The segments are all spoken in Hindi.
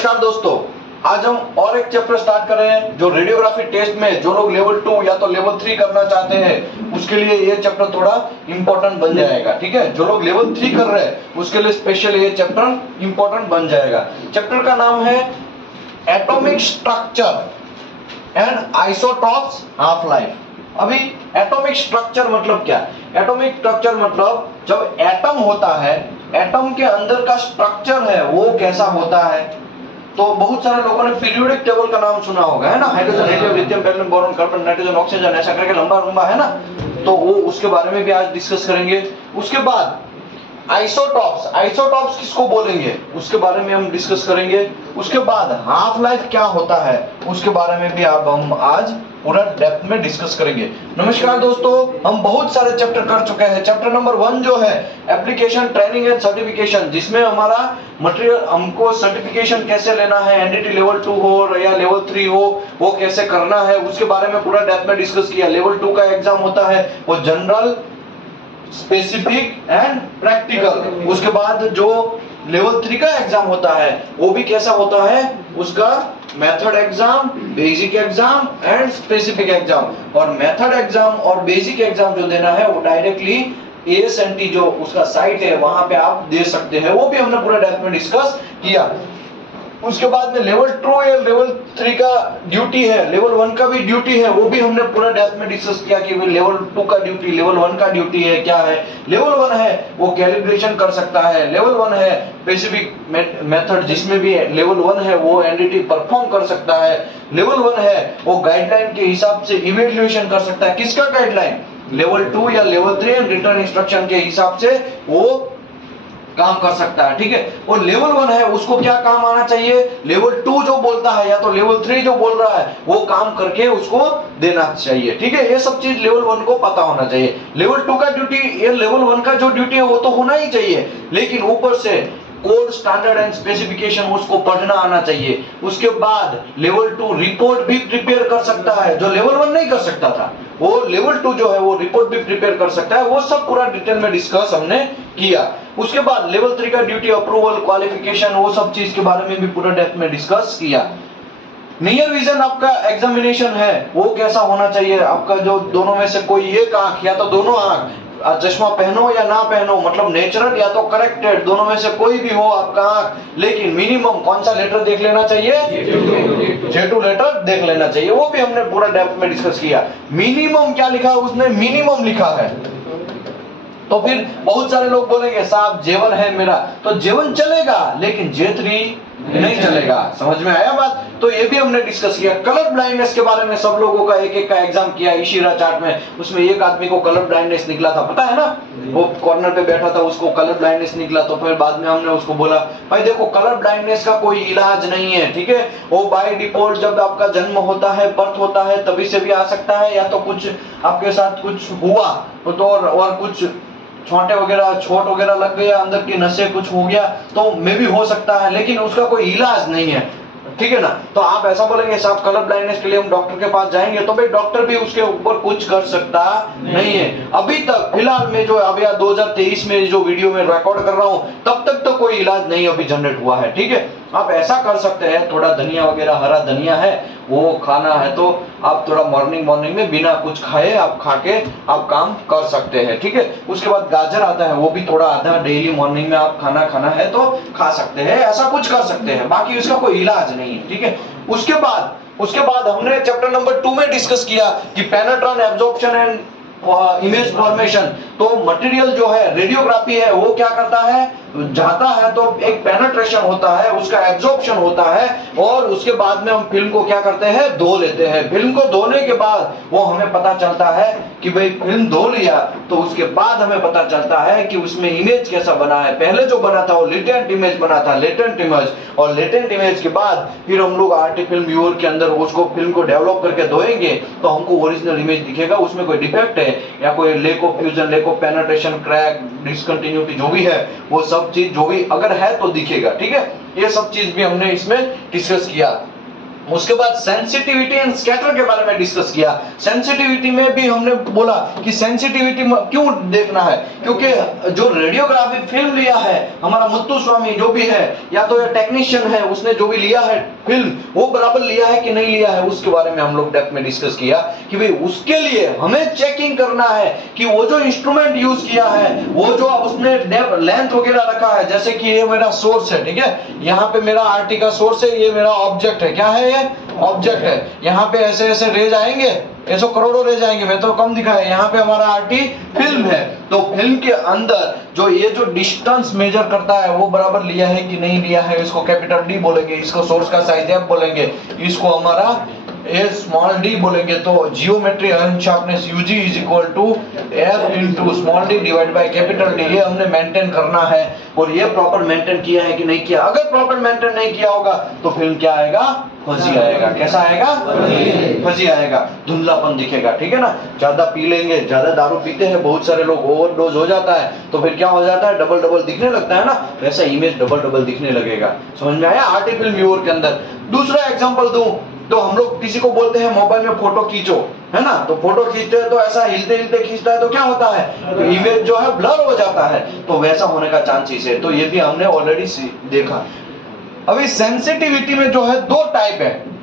नमस्कार दोस्तों, आज हम और एक चैप्टर स्टार्ट कर रहे हैं जो रेडियोग्राफी टेस्ट में जो लोग लेवल 2 या तो लेवल 3 करना चाहते हैं उसके लिए ये चैप्टर थोड़ा इंपॉर्टेंट बन जाएगा। ठीक है, जो लोग लेवल 3 कर रहे हैं उसके लिए स्पेशल ये चैप्टर इंपॉर्टेंट बन जाएगा। चैप्टर का नाम है atomic structure and isotopes half life. अभी एटॉमिक स्ट्रक्चर मतलब क्या? एटॉमिक स्ट्रक्चर मतलब जब एटम होता है, एटम के अंदर का स्ट्रक्चर है वो कैसा होता है। तो बहुत सारे लोगों ने पीरियोडिक टेबल का नाम सुना होगा, है ना। Hydrogen, helium, lithium, beryllium, boron, carbon, nitrogen, oxygen, ऐसा करके लंबा लंबा है ना। तो वो उसके बारे में भी आज डिस्कस करेंगे। उसके बाद आइसोटॉप्स, आइसोटॉप्स किसको बोलेंगे उसके बारे में हम डिस्कस करेंगे। उसके बाद हाफ लाइफ क्या होता है उसके बारे में भी अब हम आज पूरा डेप्थ में डिस्कस करेंगे। नमस्कार दोस्तों, हम बहुत सारे चैप्टर कर चुके हैं। चैप्टर नंबर 1 जो है एप्लीकेशन, ट्रेनिंग एंड सर्टिफिकेशन, जिसमें हमारा मटेरियल, हमको सर्टिफिकेशन कैसे लेना है, एनडीटी लेवल 2 हो या लेवल 3 हो वो कैसे करना है उसके बारे में पूरा डेप्थ में डिस्कस किया। लेवल 2 का एग्जाम होता है वो जनरल, स्पेसिफिक एंड प्रैक्टिकल। उसके बाद जो लेवल 3 का एग्जाम होता है वो भी कैसा होता है, उसका method exam, basic exam and specific exam. और मेथड एग्जाम और बेसिक एग्जाम जो देना है वो डायरेक्टली एएसएनटी जो उसका साइट है वहां पे आप दे सकते हैं। वो भी हमने पूरा डेप्थ में डिस्कस किया। उसके बाद में लेवल 2 या लेवल 3 का ड्यूटी है, लेवल 1 का भी ड्यूटी है, वो भी हमने पूरा डेप्थ में डिस्कस किया कि लेवल 2 का ड्यूटी, लेवल 1 का ड्यूटी है क्या है। लेवल 1 है वो कैलिब्रेशन कर सकता है, लेवल 1 है स्पेसिफिक मेथड जिसमें भी लेवल 1 है वो एनडीटी परफॉर्म कर सकता है। लेवल 1 है वो गाइडलाइन के हिसाब से इवैल्यूएशन कर सकता है। किसका गाइडलाइन? लेवल 2 या लेवल 3 एंड रिटर्न इंस्ट्रक्शन के हिसाब से वो काम कर सकता है। ठीक है, और लेवल 1 है उसको क्या काम आना चाहिए, लेवल 2 जो बोलता है या तो लेवल 3 जो बोल रहा है वो काम करके उसको देना चाहिए। ठीक है, ये सब चीज लेवल 1 को पता होना चाहिए। लेवल 2 का ड्यूटी, ये लेवल 1 का जो ड्यूटी है वो तो होना ही चाहिए, लेकिन ऊपर से कोड, स्टैंडर्ड एंड स्पेसिफिकेशन उसको पढ़ना आना चाहिए। उसके बाद लेवल 2 रिपोर्ट भी प्रिपेयर कर सकता है जो लेवल 1 नहीं कर सकता था। वो लेवल 2 जो है वो रिपोर्ट भी प्रिपेयर कर सकता है। वो सब पूरा डिटेल में डिस्कस हमने किया। उसके बाद लेवल 3 का ड्यूटी, अप्रूवल, क्वालिफिकेशन, वो सब चीज के बारे में भी पूरा डेप्थ में डिस्कस किया। नियर विजन आपका एग्जामिनेशन है वो कैसा होना चाहिए, आपका जो दोनों में से कोई एक आंख या तो दोनों आंख, चश्मा पहनो या ना पहनो, मतलब नेचुरल या तो करेक्टेड, दोनों में से कोई भी हो आपका आंख, लेकिन मिनिमम कौन सा लेटर देख लेना चाहिए, J2 लेटर देख लेना चाहिए। वो भी हमने पूरा डेप्थ में डिस्कस किया। मिनिमम क्या लिखा है उसने, मिनिमम लिखा है। तो फिर बहुत सारे लोग बोलेंगे साहब J1 है मेरा, तो J1 चलेगा लेकिन J3 नहीं चलेगा। समझ में आया बात? तो ये भी हमने डिस्कस किया। कलर ब्लाइंडनेस के बारे में सब लोगों का एक एक का एग्जाम किया इशिरा चार्ट में। उसमें एक आदमी को कलर ब्लाइंडनेस निकला था, पता है ना, वो कॉर्नर पे बैठा था, उसको कलर ब्लाइंडनेस निकला। तो फिर बाद में हमने उसको बोला भाई देखो कलर ब्लाइंडनेस का कोई इलाज नहीं है। ठीक है, वो बाय डिफॉल्ट जब आपका जन्म होता है, बर्थ होता है, तभी से भी आ सकता है, या तो कुछ आपके साथ कुछ हुआ तो और कुछ छोटे वगैरह, छोट वगैरह लग गया, अंदर की नसें कुछ हो गया तो मे भी हो सकता है, लेकिन उसका कोई इलाज नहीं है। ठीक है ना। तो आप ऐसा बोलेंगे साहब कलर ब्लाइंडनेस के लिए हम डॉक्टर के पास जाएंगे, तो भाई डॉक्टर भी उसके ऊपर कुछ कर सकता नहीं है। अभी तक फिलहाल में जो अभी 2023 में जो वीडियो में रिकॉर्ड कर रहा हूं तब तक तो कोई इलाज नहीं अभी जनरेट हुआ है। ठीक है, आप ऐसा कर सकते हैं, थोड़ा धनिया वगैरह, हरा धनिया है वो खाना है तो आप थोड़ा मॉर्निंग में बिना कुछ खाए आप खा के आप काम कर सकते हैं। ठीक है, उसके बाद गाजर आता है वो भी थोड़ा आधा डेली मॉर्निंग में आप खाना है तो खा सकते हैं, ऐसा कुछ कर सकते हैं, बाकी उसका कोई इलाज नहीं है। ठीक है, उसके बाद हमने चैप्टर नंबर 2 में डिस्कस किया कि पेनेट्रॉन, एब्जॉर्प्शन एंड इमेज फॉर्मेशन। तो मटेरियल जो है रेडियोग्राफी है वो क्या करता है, जाता है तो एक पेनेट्रेशन होता है, उसका एब्जॉर्प्शन होता है, और उसके बाद में हम फिल्म को क्या करते हैं, धो लेते हैं। फिल्म को धोने के बाद वो हमें पता चलता है कि भाई फिल्म धो लिया तो उसके बाद हमें पता चलता है कि उसमें इमेज कैसा बना है। पहले जो बना था वो लेटेंट इमेज बना था, लेटेंट इमेज, और लेटेंट इमेज के बाद फिर हम लोग आर्टी फिल्म व्यूअर के अंदर उसको फिल्म को डेवलप करके धोएंगे तो हमको ओरिजिनल इमेज दिखेगा। उसमें कोई डिफेक्ट है या कोई lake of fusion, lake of penetration, crack, discontinuity जो भी है वो सब चीज जो भी अगर है तो दिखेगा। ठीक है, ये सब चीज भी हमने इसमें डिस्कस किया। उसके बाद सेंसिटिविटी एंड स्कैटर के बारे में डिस्कस किया। सेंसिटिविटी में भी हमने बोला कि सेंसिटिविटी क्यों देखना है, क्योंकि जो रेडियोग्राफी फिल्म लिया है हमारा मुत्तुस्वामी जो भी है या तो टेक्नीशियन है उसने जो भी लिया है फिल्म वो बराबर लिया है कि नहीं लिया है, उसके बारे में हम लोग डेप्थ में डिस्कस किया कि भाई उसके लिए हमें चेकिंग करना है कि वो जो इंस्ट्रूमेंट यूज किया है वो जो उसने लेंथ वगैरह रखा है, जैसे कि ये मेरा सोर्स है, ठीक है, यहाँ पे मेरा आरटी का सोर्स है, ये मेरा ऑब्जेक्ट है, क्या है ये ऑब्जेक्ट है, यहाँ पे ऐसे ऐसे रेज आएंगे, ऐसे करोड़ों रेज आएंगे, मैं तो कम दिखाया, यहाँ पे हमारा आरटी फिल्म है, तो फिल्म के अंदर जो ये जो डिस्टेंस मेजर करता है वो बराबर लिया है कि नहीं लिया है, इसको कैपिटल डी बोलेंगे, इसको सोर्स का साइज एफ बोलेंगे, इसको हमारा ए स्मॉल डी बोलेंगे। तो geometry unsharpness U G is equal to F into small D divide by capital D, ये हमने मेंटेन करना है और ये प्रॉपर मेंटेन किया है कि नहीं किया। अगर प्रॉपर मेंटेन नहीं किया होगा तो फिल्म क्या आएगा, फजी आएगा। कैसा आएगा, फजी आएगा, धुंधलापन दिखेगा, ठीक है ना। ज्यादा पी लेंगे, ज्यादा दारू पीते हैं बहुत सारे लोग, ओवरडोज हो जाता है तो फिर क्या हो जाता है, डबल डबल दिखने लगता है ना, वैसा इमेज डबल डबल दिखने लगेगा। समझ में आया आरटी फिल्म व्यूअर के अंदर। दूसरा एग्जांपल दूं तो हम लोग किसी को बोलते हैं मोबाइल में फोटो खींचो, है ना, तो फोटो खींचते हैं तो ऐसा हिलते हिलते खींचता है तो क्या होता है, तो इमेज जो है ब्लर हो जाता है, तो वैसा होने का चांसेस है, तो ये भी हमने ऑलरेडी देखा। अभी सेंसिटिविटी में जो है दो टाइप है,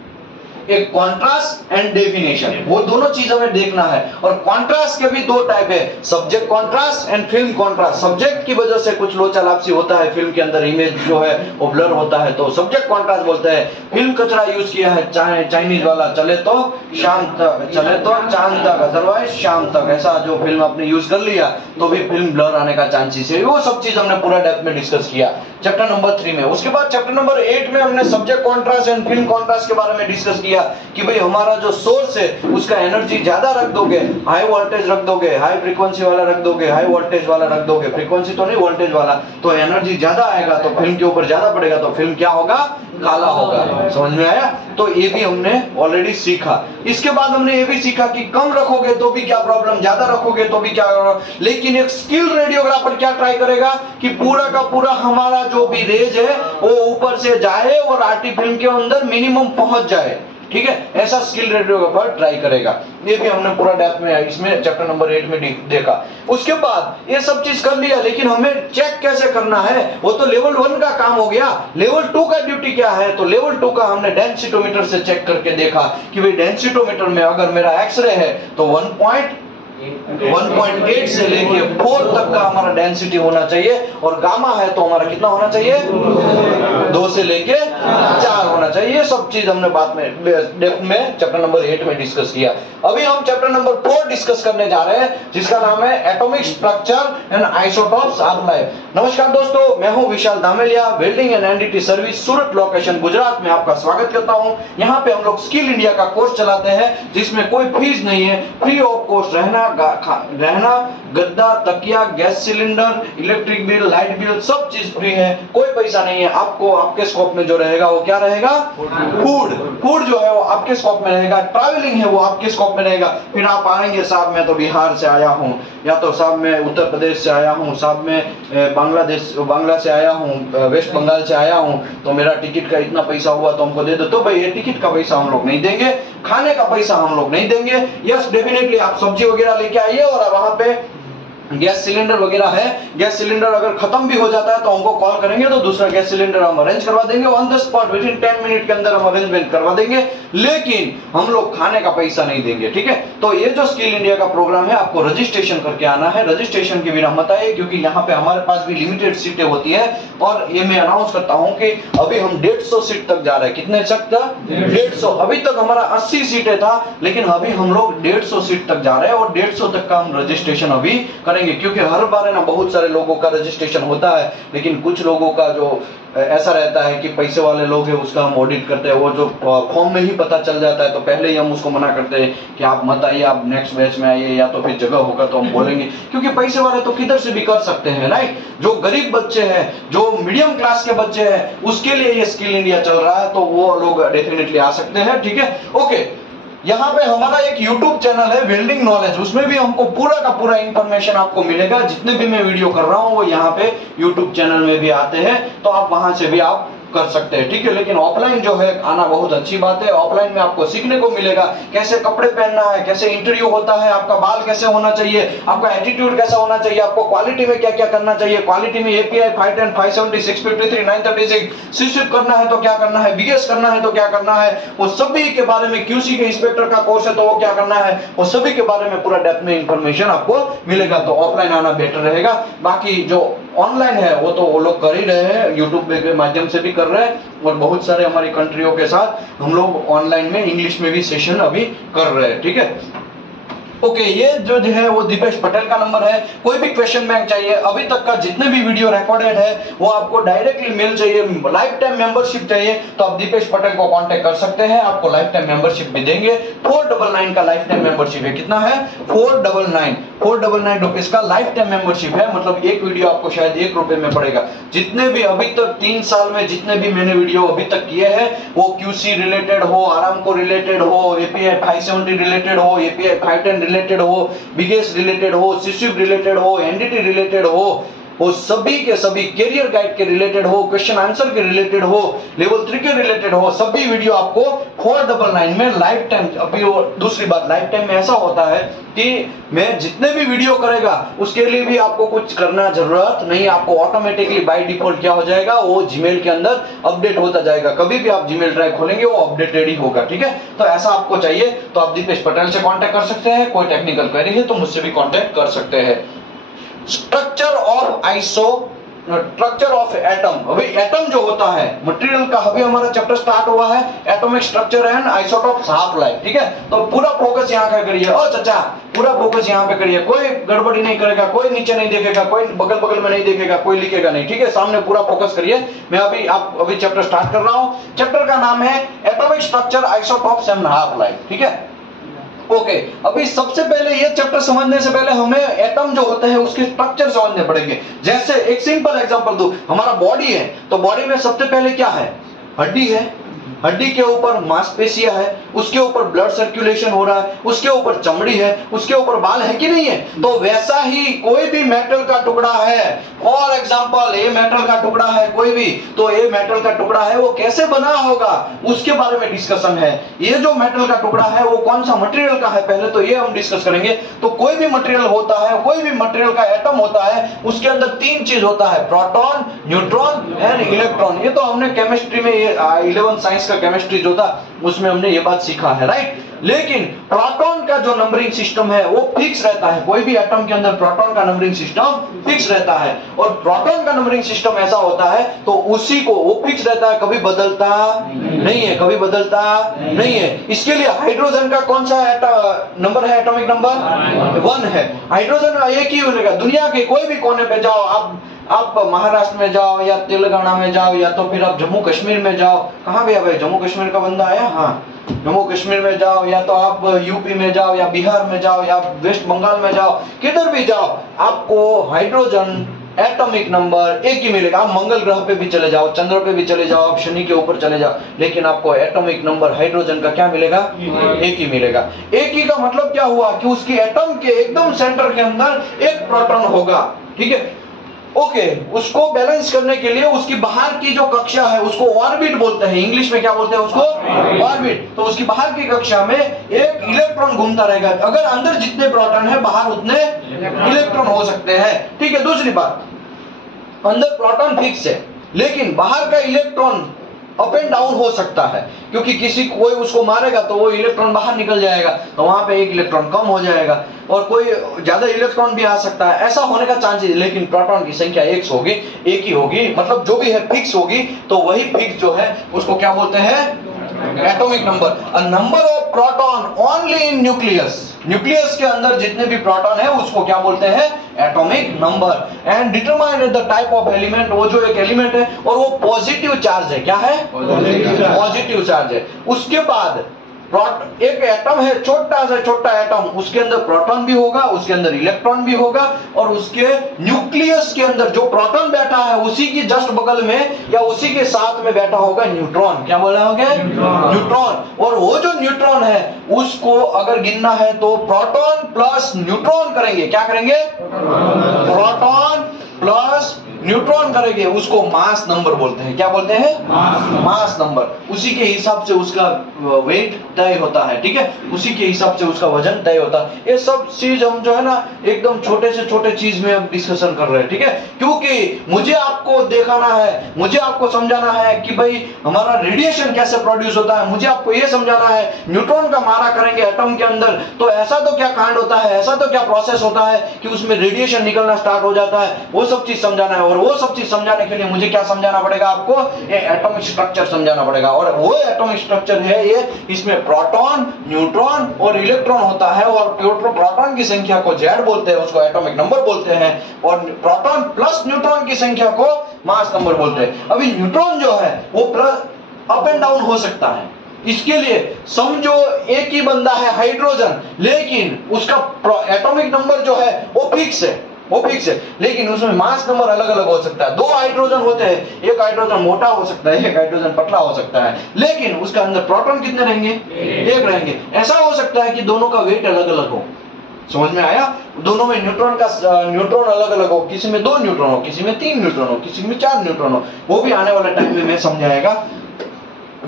एक कॉन्ट्रास्ट एंड डेफिनेशन, वो दोनों चीज हमें देखना है। और कॉन्ट्रास्ट के भी दो टाइप है, subject contrast and film contrast. Subject की वजह से कुछ लोचा लापसी होता है, फिल्म के अंदर इमेज जो है वो ब्लर होता है, तो सब्जेक्ट कॉन्ट्रास्ट बोलते हैं। फिल्म कचरा यूज किया है चाइनीज वाला, चले तो शाम तक, चले तो चांद तक, अदरवाइज शाम तक, ऐसा जो फिल्म आपने यूज कर लिया तो भी फिल्म ब्लर आने का चांसेस है। वो सब चीज हमने पूरा डेप्थ में डिस्कस किया चैप्टर नंबर 3 में। उसके बाद चैप्टर नंबर 8 में हमने subject contrast and film contrast के बारे में डिस्कस किया कि भाई हमारा जो सोर्स है उसका एनर्जी ज्यादा रख दोगे, हाई वोल्टेज रख दोगे, हाई फ्रीक्वेंसी वाला रख दोगे, हाई वोल्टेज वाला रख दोगे, फ्रीक्वेंसी तो नहीं वोल्टेज वाला, तो एनर्जी ज्यादा आएगा तो फिल्म के ऊपर ज्यादा पड़ेगा, तो फिल्म क्या होगा, काला होगा। समझ में आया, तो ये भी हमने ऑलरेडी सीखा। इसके बाद हमने ये भी सीखा कि कम रखोगे तो भी क्या प्रॉब्लम, ज्यादा रखोगे तो भी क्या प्रॉब्लम, लेकिन एक स्किल रेडियोग्राफर क्या ट्राई करेगा कि पूरा का पूरा हमारा जो भी रेज है वो ऊपर से जाए और आरटी फिल्म के अंदर मिनिमम पहुंच जाए, ठीक है, ऐसा स्किल रेडियोग्राफर ट्राई करेगा। ये भी हमने पूरा डेप्थ में इसमें चैप्टर नंबर 8 में देखा। उसके बाद ये सब चीज कर लिया, लेकिन हमें चेक कैसे करना है, वो तो लेवल 1 का काम हो गया। लेवल 2 का ड्यूटी क्या है, तो लेवल 2 का हमने डेंसिटोमीटर से चेक करके देखा कि भाई डेंसिटोमीटर में अगर मेरा एक्सरे है तो 1.8 से लेके 4 तक का हमारा डेंसिटी होना चाहिए, और गामा है तो हमारा कितना होना चाहिए, 2 से लेके 4 होना चाहिए। ये सब चीज हमने बाद में डेप्थ में चैप्टर नंबर 8 में डिस्कस किया। अभी हम चैप्टर नंबर 4 डिस्कस करने जा रहे हैं, जिसका नाम है atomic structure and isotopes of life. नमस्कार दोस्तों, मैं हूं Vishal Dhameliya, welding and NDT service, Surat location Gujarat में आपका स्वागत करता हूं। यहाँ पे हम लोग स्किल इंडिया का कोर्स चलाते हैं जिसमें कोई फीस नहीं है, फ्री ऑफ कॉस्ट रहना, गद्दा, तकिया, gas cylinder, electric bill, light bill, सब चीज फ्री है, कोई पैसा नहीं है। आपको आपके स्कोप में जो रहेगा वो क्या रहेगा, फूड जो है वो आपके स्कोप में रहेगा, ट्रैवलिंग है वो आपके स्कोप में रहेगा। फिर आप आएंगे, साहब मैं तो बिहार से आया हूँ, या तो साहब मैं उत्तर प्रदेश से आया हूँ, साहब मैं बांग्ला से आया हूँ, वेस्ट बंगाल से आया हूँ, तो मेरा टिकट का इतना पैसा हुआ तो हमको दे दो। तो भाई ये टिकट का पैसा हम लोग नहीं देंगे, खाने का पैसा हम लोग नहीं देंगे। यस डेफिनेटली आप सब्जी वगैरह लेके आइए, और वहां पे गैस सिलेंडर वगैरह है, गैस सिलेंडर अगर खत्म भी हो जाता है तो हमको कॉल करेंगे तो दूसरा गैस सिलेंडर हम अरेंज करवा देंगे, on the spot with in 10 minute के अंदर हम अरेंजमेंट करवा देंगे, लेकिन हम लोग खाने का पैसा नहीं देंगे, ठीक है। तो ये जो स्किल इंडिया का प्रोग्राम है, आपको रजिस्ट्रेशन करके आना है। रजिस्ट्रेशन की बिना मत आइए, क्योंकि यहाँ पे हमारे पास भी लिमिटेड सीटें होती है, और ये मैं अनाउंस करता हूँ कि अभी हम 150 सीट तक जा रहे हैं। कितने तक था, 150। अभी तक हमारा 80 सीटें था, लेकिन अभी हम लोग 150 सीट तक जा रहे हैं, और 150 तक का हम रजिस्ट्रेशन अभी करेंगे, क्योंकि हर बार है ना बहुत सारे लोगों का रजिस्ट्रेशन होता है, लेकिन कुछ लोगों का जो ऐसा रहता है कि पैसे वाले लोग हैं उसका हम ऑडिट करते हैं, वो जो फॉर्म में ही पता चल जाता है, तो पहले ही हम उसको मना करते हैं कि आप मत आइए, आप नेक्स्ट बैच में आइए, या तो फिर जगह होगा तो हम बोलेंगे, क्योंकि पैसे वाले तो किधर से भी कर सकते हैं, राइट। जो गरीब बच्चे हैं, जो मीडियम क्लास के बच्चे हैं, उसके लिए ये स्किल इंडिया चल रहा है, तो वो लोग डेफिनेटली आ सकते हैं, ठीक है। ओके, यहाँ पे हमारा एक YouTube चैनल है वेल्डिंग नॉलेज, उसमें भी हमको पूरा का पूरा इंफॉर्मेशन आपको मिलेगा। जितने भी मैं वीडियो कर रहा हूँ वो यहाँ पे YouTube चैनल में भी आते हैं, तो आप वहां से भी आप कर सकते हैं, ठीक है। लेकिन ऑफलाइन जो है आना बहुत अच्छी बात है। ऑफलाइन में आपको सीखने को मिलेगा कैसे कपड़े पहनना है, कैसे इंटरव्यू होता है, आपका बाल कैसे होना चाहिए, आपका एटीट्यूड कैसा होना चाहिए, आपको क्वालिटी में क्या क्या करना चाहिए, क्वालिटी में एपीआई 510 570 653 936 सीस्विप करना है तो क्या करना है, बीएस करना है तो क्या करना है, वो सभी के बारे में, क्यूसी के इंस्पेक्टर का कोर्स है तो वो क्या करना है, वो सभी के बारे में पूरा डेप्थ में इंफॉर्मेशन आपको मिलेगा। तो ऑफलाइन आना बेटर रहेगा। बाकी जो ऑनलाइन है वो तो वो लोग कर ही रहे हैं, यूट्यूब के माध्यम से भी कर रहे हैं और बहुत सारे हमारी कंट्रियों के साथ हम लोग ऑनलाइन में इंग्लिश में भी सेशन अभी कर रहे हैं, ठीक है। ओके, ये जो है वो दीपेश पटेल का नंबर है। कोई भी क्वेश्चन बैंक चाहिए, अभी तक का जितने भी वीडियो रिकॉर्डेड है वो आपको डायरेक्टली मेल चाहिए, लाइफ टाइम मेंबरशिप चाहिए तो आप दीपेश पटेल को कांटेक्ट कर सकते हैं, आपको लाइफ टाइम मेंबरशिप भी देंगे। 499 का लाइफ टाइम मेंबरशिप है। कितना है? 499 रुपीज का लाइफ टाइम मेंबरशिप है। मतलब एक वीडियो आपको शायद 1 रुपए में पड़ेगा। जितने भी अभी तक 3 साल में जितने भी मैंने वीडियो अभी तक किए हैं, वो क्यूसी रिलेटेड हो, आरामको रिलेटेड हो, एपीआई 570 रिलेटेड हो, एपीआई 510 रिलेटेड हो, बिगेस रिलेटेड हो, सिस्विप रिलेटेड हो, एनडीटी रिलेटेड हो, वो सभी के सभी, कैरियर गाइड के रिलेटेड हो, क्वेश्चन आंसर के रिलेटेड हो, लेवल 3 के रिलेटेड हो, सभी वीडियो आपको 499 में लाइफ टाइम। अभी दूसरी बात, लाइफ टाइम में ऐसा होता है कि मैं जितने भी वीडियो करेगा उसके लिए भी आपको कुछ करना जरूरत नहीं, आपको ऑटोमेटिकली बाय डिफॉल्ट क्या हो जाएगा, वो जीमेल के अंदर अपडेट होता जाएगा। कभी भी आप जीमेल ड्राइव खोलेंगे वो अपडेटेड ही होगा, ठीक है। तो ऐसा आपको चाहिए तो आप दीपेश पटेल से कांटेक्ट कर सकते हैं। कोई टेक्निकल क्वेरी है तो मुझसे भी कांटेक्ट कर सकते हैं। Structure of iso, structure of atom. अभी एटम जो होता है मटेरियल का, अभी हमारा चैप्टर स्टार्ट हुआ है atomic structure and isotopes half life, ठीक है। तो पूरा फोकस यहाँ का करिए। ओ चाचा, पूरा फोकस यहाँ पे करिए, कोई गड़बड़ी नहीं करेगा, कोई नीचे नहीं देखेगा, कोई बगल बगल में नहीं देखेगा, कोई लिखेगा नहीं, ठीक है। सामने पूरा फोकस करिए। मैं अभी चैप्टर स्टार्ट कर रहा हूँ। चैप्टर का नाम है atomic structure, isotopes and half life, ठीक है। ओके, अभी सबसे पहले ये चैप्टर समझने से पहले हमें एटम जो होते हैं उसके स्ट्रक्चर समझने पड़ेंगे। जैसे एक सिंपल एग्जांपल दूं, हमारा बॉडी है तो बॉडी में सबसे पहले क्या है? हड्डी है, हड्डी के ऊपर मांसपेशियां है, उसके ऊपर ब्लड सर्कुलेशन हो रहा है, उसके ऊपर चमड़ी है, उसके ऊपर बाल है कि नहीं है। तो वैसा ही कोई भी मेटल का टुकड़ा है, फॉर एग्जांपल ये मेटल का टुकड़ा है कोई भी, तो ये मेटल का टुकड़ा है वो कैसे बना होगा उसके बारे में डिस्कशन है। ये जो मेटल का टुकड़ा है वो कौन सा मटेरियल का है पहले तो ये हम डिस्कस करेंगे। तो कोई भी मटेरियल होता है, कोई भी मटेरियल का एटम होता है, उसके अंदर 3 चीज होता है, प्रोटॉन, न्यूट्रॉन एंड इलेक्ट्रॉन। ये तो हमने केमिस्ट्री में 11th साइंस का केमिस्ट्री जो था उसमें हमने ये बात सीखा है, राइट। लेकिन प्रोटॉन का जो नंबरिंग सिस्टम है वो फिक्स रहता है। कोई भी एटम के अंदर प्रोटॉन का नंबरिंग सिस्टम फिक्स रहता है और प्रोटॉन का नंबरिंग सिस्टम ऐसा होता है तो उसी को वो फिक्स रहता है, कभी बदलता नहीं है, कभी बदलता नहीं है। इसके लिए हाइड्रोजन का कौन सा नंबर है? एटॉमिक नंबर 1 है। हाइड्रोजन का एक ही मिलेगा। दुनिया के कोई भी कोने पे जाओ, आप महाराष्ट्र में जाओ या तेलंगाना में जाओ या तो फिर आप जम्मू कश्मीर में जाओ। कहाँ गया भाई? जम्मू कश्मीर का बंदा आया? हाँ, जम्मू कश्मीर में जाओ या तो आप यूपी में जाओ या बिहार में जाओ या वेस्ट बंगाल में जाओ, किधर भी जाओ आपको हाइड्रोजन एटॉमिक नंबर एक ही मिलेगा। आप मंगल ग्रह पे भी चले जाओ, चंद्र पे भी चले जाओ, आप शनि के ऊपर चले जाओ, लेकिन आपको एटॉमिक नंबर हाइड्रोजन का क्या मिलेगा? एक ही मिलेगा। एक ही का मतलब क्या हुआ कि उसकी एटम के एकदम सेंटर के अंदर एक प्रोटॉन होगा, ठीक है। ओके, उसको बैलेंस करने के लिए उसकी बाहर की जो कक्षा है उसको ऑर्बिट बोलते हैं। इंग्लिश में क्या बोलते हैं उसको? ऑर्बिट। तो उसकी बाहर की कक्षा में एक इलेक्ट्रॉन घूमता रहेगा। अगर अंदर जितने प्रोटॉन है बाहर उतने इलेक्ट्रॉन हो सकते हैं, ठीक है। दूसरी बात, अंदर प्रोटॉन फिक्स है लेकिन बाहर का इलेक्ट्रॉन अप एंड डाउन हो सकता है, क्योंकि कोई उसको मारेगा तो वो इलेक्ट्रॉन बाहर निकल जाएगा, तो वहां पे एक इलेक्ट्रॉन कम हो जाएगा और कोई ज्यादा इलेक्ट्रॉन भी आ सकता है। ऐसा होने का चांस है, लेकिन प्रोटॉन की संख्या एक होगी, एक ही होगी, मतलब जो भी है फिक्स होगी। तो वही फिक्स जो है उसको क्या बोलते हैं? Atomic number. A number of proton only in nucleus. Nucleus के अंदर जितने भी प्रोटॉन है उसको क्या बोलते हैं? Atomic number. And determine the type of element, वो जो एक एलिमेंट है और वो पॉजिटिव चार्ज है। क्या है? पॉजिटिव चार्ज है। उसके बाद एक एटम है, छोटा सा छोटा एटम, उसके अंदर प्रोटॉन भी होगा, उसके अंदर इलेक्ट्रॉन भी होगा और उसके न्यूक्लियस के अंदर जो प्रोटॉन बैठा है उसी की जस्ट बगल में या उसी के साथ में बैठा होगा न्यूट्रॉन। क्या बोला होगा? न्यूट्रॉन। और वो जो न्यूट्रॉन है उसको अगर गिनना है तो प्रोटॉन प्लस न्यूट्रॉन करेंगे। क्या करेंगे? प्रोटॉन प्लस न्यूट्रॉन करेंगे उसको मास नंबर बोलते हैं। क्या बोलते हैं? Mass number. उसी के हिसाब से उसका वेट तय होता है, ठीक है, उसी के हिसाब से उसका वजन तय होता है। ये सब चीज हम जो है ना एकदम छोटे से छोटे चीज में हम डिस्कशन कर रहे हैं, ठीक है, क्योंकि मुझे आपको दिखाना है, मुझे आपको समझाना है कि भाई हमारा रेडिएशन कैसे प्रोड्यूस होता है, मुझे आपको ये समझाना है न्यूट्रॉन का मारा करेंगे एटम के अंदर तो ऐसा तो क्या कांड होता है, ऐसा तो क्या प्रोसेस होता है कि उसमें रेडिएशन निकलना स्टार्ट हो जाता है, वो सब चीज समझाना है। और वो सब चीज समझाने के लिए मुझे क्या समझाना पड़ेगा? आपको ये एटॉमिक स्ट्रक्चर समझाना पड़ेगा। और वो एटॉमिक स्ट्रक्चर है ये, इसमें प्रोटॉन, न्यूट्रॉन और इलेक्ट्रॉन होता है। और प्रोटॉन की संख्या को जेड बोलते हैं, उसको एटॉमिक नंबर बोलते हैं, और प्रोटॉन प्लस न्यूट्रॉन की संख्या को मास नंबर बोलते हैं। अभी न्यूट्रॉन जो है वो अप एंड डाउन हो सकता है। इसके लिए समझो एक ही बंदा है हाइड्रोजन, लेकिन उसका एटॉमिक नंबर जो है वो फिक्स है, वो फिक्स है, लेकिन उसमें मास नंबर अलग अलग हो सकता है। दो हाइड्रोजन होते हैं, एक हाइड्रोजन मोटा हो सकता है, एक हाइड्रोजन पतला हो सकता है, लेकिन उसका अंदर प्रोटॉन कितने रहेंगे? एक रहेंगे। ऐसा हो सकता है कि दोनों का वेट अलग अलग हो। समझ में आया? दोनों में न्यूट्रॉन अलग अलग हो, किसी में 2 न्यूट्रॉन हो, किसी में 3 न्यूट्रॉन हो, किसी में 4 न्यूट्रॉन हो। वो भी आने वाले टाइम में मैं समझाएगा।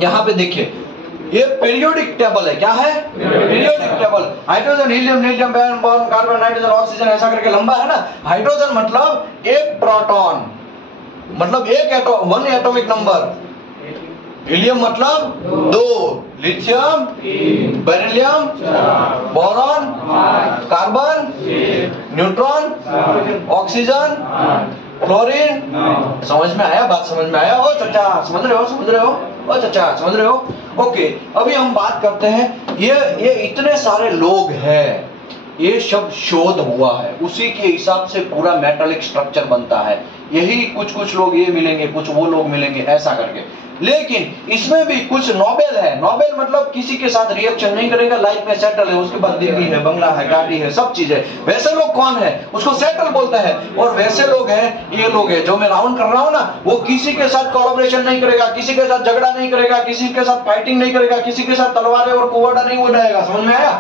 यहाँ पे देखिए ये पीरियोडिक टेबल है। क्या है? Periodic table. हाइड्रोजन, हीलियम, नीलियम, बोरॉन, कार्बन, नाइट्रोजन, ऑक्सीजन, ऐसा करके लंबा है ना। हाइड्रोजन मतलब एक प्रोटॉन, मतलब वन एटॉमिक नंबर। हीलियम मतलब 2, lithium, beryllium, boron, carbon, neutron, oxygen, chlorine. समझ में आया? बात समझ में आया? ओ चाचा समझ रहे हो? समझ रहे हो? ओ चाचा समझ रहे हो? ओके, अभी हम बात करते हैं ये इतने सारे लोग हैं, ये शब्द शोध हुआ है, उसी के हिसाब से पूरा मेटालिक स्ट्रक्चर बनता है। यही कुछ लोग ये मिलेंगे, कुछ वो लोग मिलेंगे, ऐसा करके। लेकिन इसमें भी कुछ नोबेल है। नोबेल मतलब किसी के साथ रिएक्शन नहीं करेगा, लाइफ में सेटल है, उसके पास बीवी है, बंगला है, गाड़ी है, सब चीज है। वैसे लोग कौन है? उसको सेटल बोलता है। और वैसे लोग हैं, ये लोग हैं जो मैं राउंड कर रहा हूं ना, वो किसी के साथ कोलैबोरेशन नहीं करेगा, किसी के साथ झगड़ा नहीं करेगा, किसी के साथ फाइटिंग नहीं करेगा, किसी के साथ तलवारें और कुआड़ा नहीं उड़ाएगा। समझ में आया?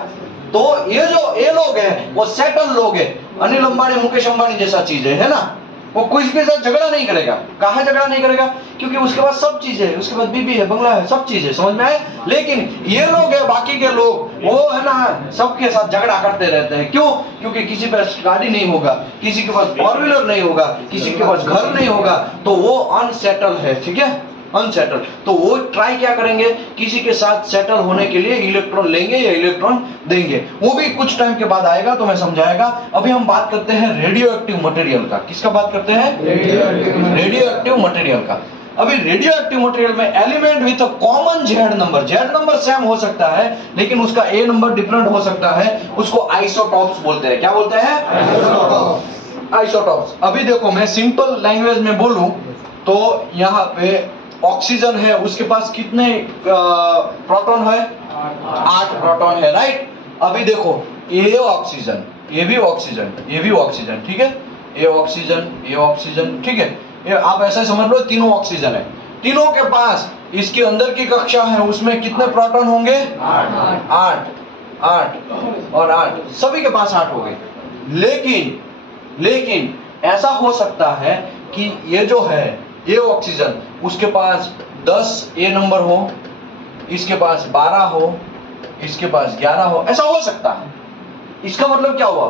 तो ये लोग हैं वो सेटल लोग हैं। अनिल अंबानी, मुकेश अंबानी जैसा चीज है ना। वो किसी के साथ झगड़ा नहीं करेगा। कहा झगड़ा नहीं करेगा? क्योंकि उसके पास सब चीज है, उसके पास बीबी है, बंगला है, सब चीज है। समझ में आए? लेकिन ये लोग है, बाकी के लोग, वो है ना सबके साथ झगड़ा करते रहते हैं। क्यों? क्योंकि किसी के पास गाड़ी नहीं होगा, किसी के पास 4 व्हीलर नहीं होगा, किसी के पास घर नहीं होगा, तो वो अनसेटल है। ठीक है, अनसेटल। तो वो ट्राई क्या करेंगे? किसी के साथ सेटल होने के लिए इलेक्ट्रॉन लेंगे या इलेक्ट्रॉन देंगे। वो भी कुछ टाइम के बाद आएगा तो मैं समझाएगा। अभी हम बात करते हैं रेडियो एक्टिव मटेरियल का। किसका बात करते हैं? रेडियो एक्टिव मटेरियल का। अभी रेडियो एक्टिव मटेरियल में element with common Z number same हो सकता है, लेकिन उसका ए नंबर डिफरेंट हो सकता है। उसको आइसोटॉप्स बोलते हैं। क्या बोलते हैं? आइसोटॉप्स। अभी देखो, मैं सिंपल लैंग्वेज में बोलूं तो यहाँ पे ऑक्सीजन है, उसके पास कितने प्रोटॉन है? 8 प्रोटॉन है, राइट। अभी देखो, ये ऑक्सीजन, ये भी ऑक्सीजन, ये भी ऑक्सीजन, ठीक है, ये ऑक्सीजन, ये ऑक्सीजन, ठीक है। ये आप ऐसा समझ लो तीनों ऑक्सीजन है। तीनों के पास इसके अंदर की कक्षा है, उसमें कितने प्रोटॉन होंगे? 8 और 8, सभी के पास 8 हो गए। लेकिन ऐसा हो सकता है कि ये जो है, ये ऑक्सीजन, उसके पास 10 ए नंबर हो, इसके पास 12 हो, इसके पास 11 हो, ऐसा हो सकता है। इसका मतलब क्या हुआ?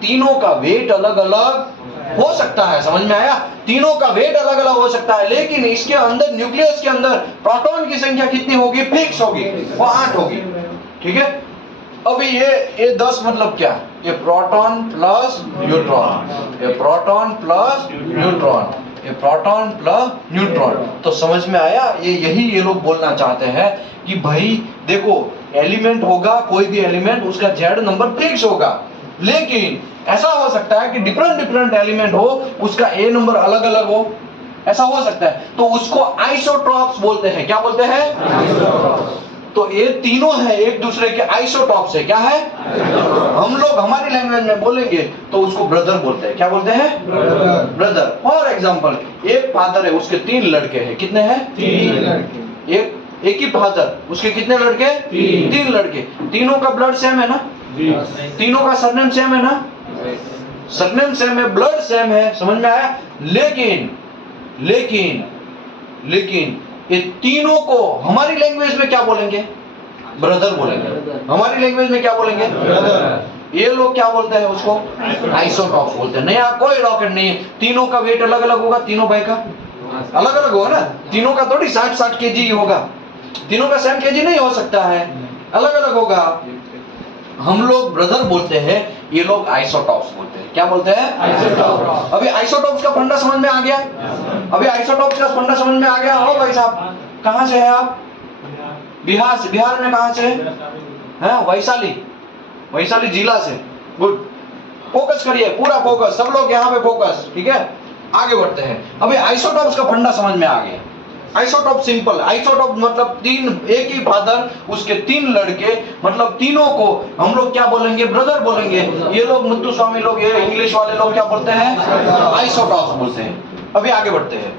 तीनों का वेट अलग अलग हो सकता है। समझ में आया? तीनों का वेट अलग अलग हो सकता है, लेकिन इसके अंदर, न्यूक्लियस के अंदर प्रोटॉन की संख्या कितनी होगी? फिक्स होगी, वो 8 होगी। ठीक है। अभी ये 10 मतलब क्या? ये प्रोटॉन प्लस न्यूट्रॉन, ये प्रोटॉन प्लस न्यूट्रॉन, ये प्रोटॉन प्लस न्यूट्रॉन। तो समझ में आया? ये लोग बोलना चाहते हैं कि भाई देखो, एलिमेंट होगा, कोई भी एलिमेंट, उसका जेड नंबर फिक्स होगा, लेकिन ऐसा हो सकता है कि डिफरेंट एलिमेंट हो, उसका ए नंबर अलग अलग हो, ऐसा हो सकता है। तो उसको आइसोटॉप्स बोलते हैं। क्या बोलते हैं? तो ये तीनों है एक दूसरे के आइसोटॉप्स है। क्या है? हम लोग हमारी लैंग्वेज में बोलेंगे तो उसको ब्रदर बोलते हैं। क्या बोलते हैं? ब्रदर। फॉर एग्जांपल, एक फादर है, उसके 3 लड़के हैं। कितने हैं? 3 लड़के। एक ही फादर, उसके कितने लड़के? 3 लड़के। तीनों का ब्लड सेम है ना? तीनों का सरनेम सेम है ना? सरनेम सेम है, ब्लड सेम है। समझ में आया? लेकिन लेकिन लेकिन ये तीनों को हमारी लैंग्वेज में क्या बोलेंगे? ब्रदर बोलेंगे। हमारी लैंग्वेज में क्या बोलेंगे? ब्रदर। ये लोग क्या बोलते हैं उसको? आइसोटॉप्स बोलते हैं। नया कोई रॉकेट नहीं है, तीनों का वेट अलग अलग होगा, तीनों भाई का अलग अलग होगा ना, तीनों का थोड़ी 60 केजी होगा, तीनों का सेम केजी नहीं हो सकता है, अलग अलग होगा। हम लोग ब्रदर बोलते हैं, ये लोग आइसोटॉप्स बोलते हैं। क्या बोलते हैं? आइसोटॉप्स। अभी आइसोटॉप्स का फंडा समझ में आ गया? अभी आइसोटॉप्स का फंडा समझ में आ गया? आओ भाई साहब, कहां से है आप? बिहार से। बिहार में कहां से है? वैशाली, वैशाली जिला से। गुड, फोकस करिए, पूरा फोकस, सब लोग यहाँ पे फोकस, ठीक है? आगे बढ़ते हैं। अभी आइसोटॉप्स का फंडा समझ में आ गया। आइसोटॉप सिंपल, आइसोटॉप मतलब तीन, एक ही फादर, उसके 3 लड़के, मतलब तीनों को हम लोग क्या बोलेंगे? ब्रदर बोलेंगे। ये लोग मुत्तु स्वामी लोग, ये इंग्लिश वाले लोग क्या बोलते हैं? आइसोटॉप्स बोलते हैं। अभी आगे बढ़ते हैं।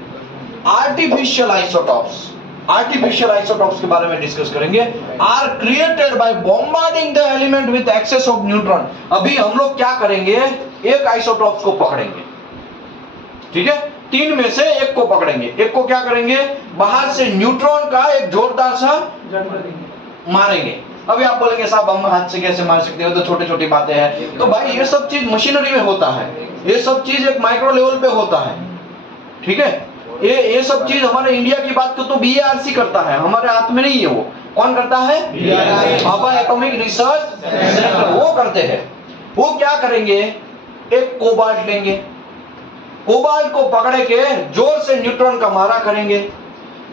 आर्टिफिशियल आइसोटॉप्स, आर्टिफिशियल आइसोटॉप्स के बारे में डिस्कस करेंगे। Are created by bombarding the element with excess of neutron. अभी हम लोग क्या करेंगे? एक आइसोटॉप्स को पकड़ेंगे, ठीक है? 3 में से एक को पकड़ेंगे, एक को क्या करेंगे? बाहर से न्यूट्रॉन का एक जोरदार सा मारेंगे। अभी आप बोलेंगे साहब हम हाथ से कैसे मार सकते हो, तो छोटी छोटी बातें हैं। तो भाई ये सब चीज मशीनरी में होता है, ये सब चीज एक माइक्रो लेवल पे होता है, ठीक है? ये सब चीज हमारे इंडिया की बात तो BARC करता है, हमारे हाथ में नहीं है। वो कौन करता है? भाभा एटॉमिक रिसर्च सेंटर, वो करते हैं। वो क्या करेंगे? एक कोबाल्ट लेंगे, कोबाल्ट को पकड़े के जोर से न्यूट्रॉन का मारा करेंगे।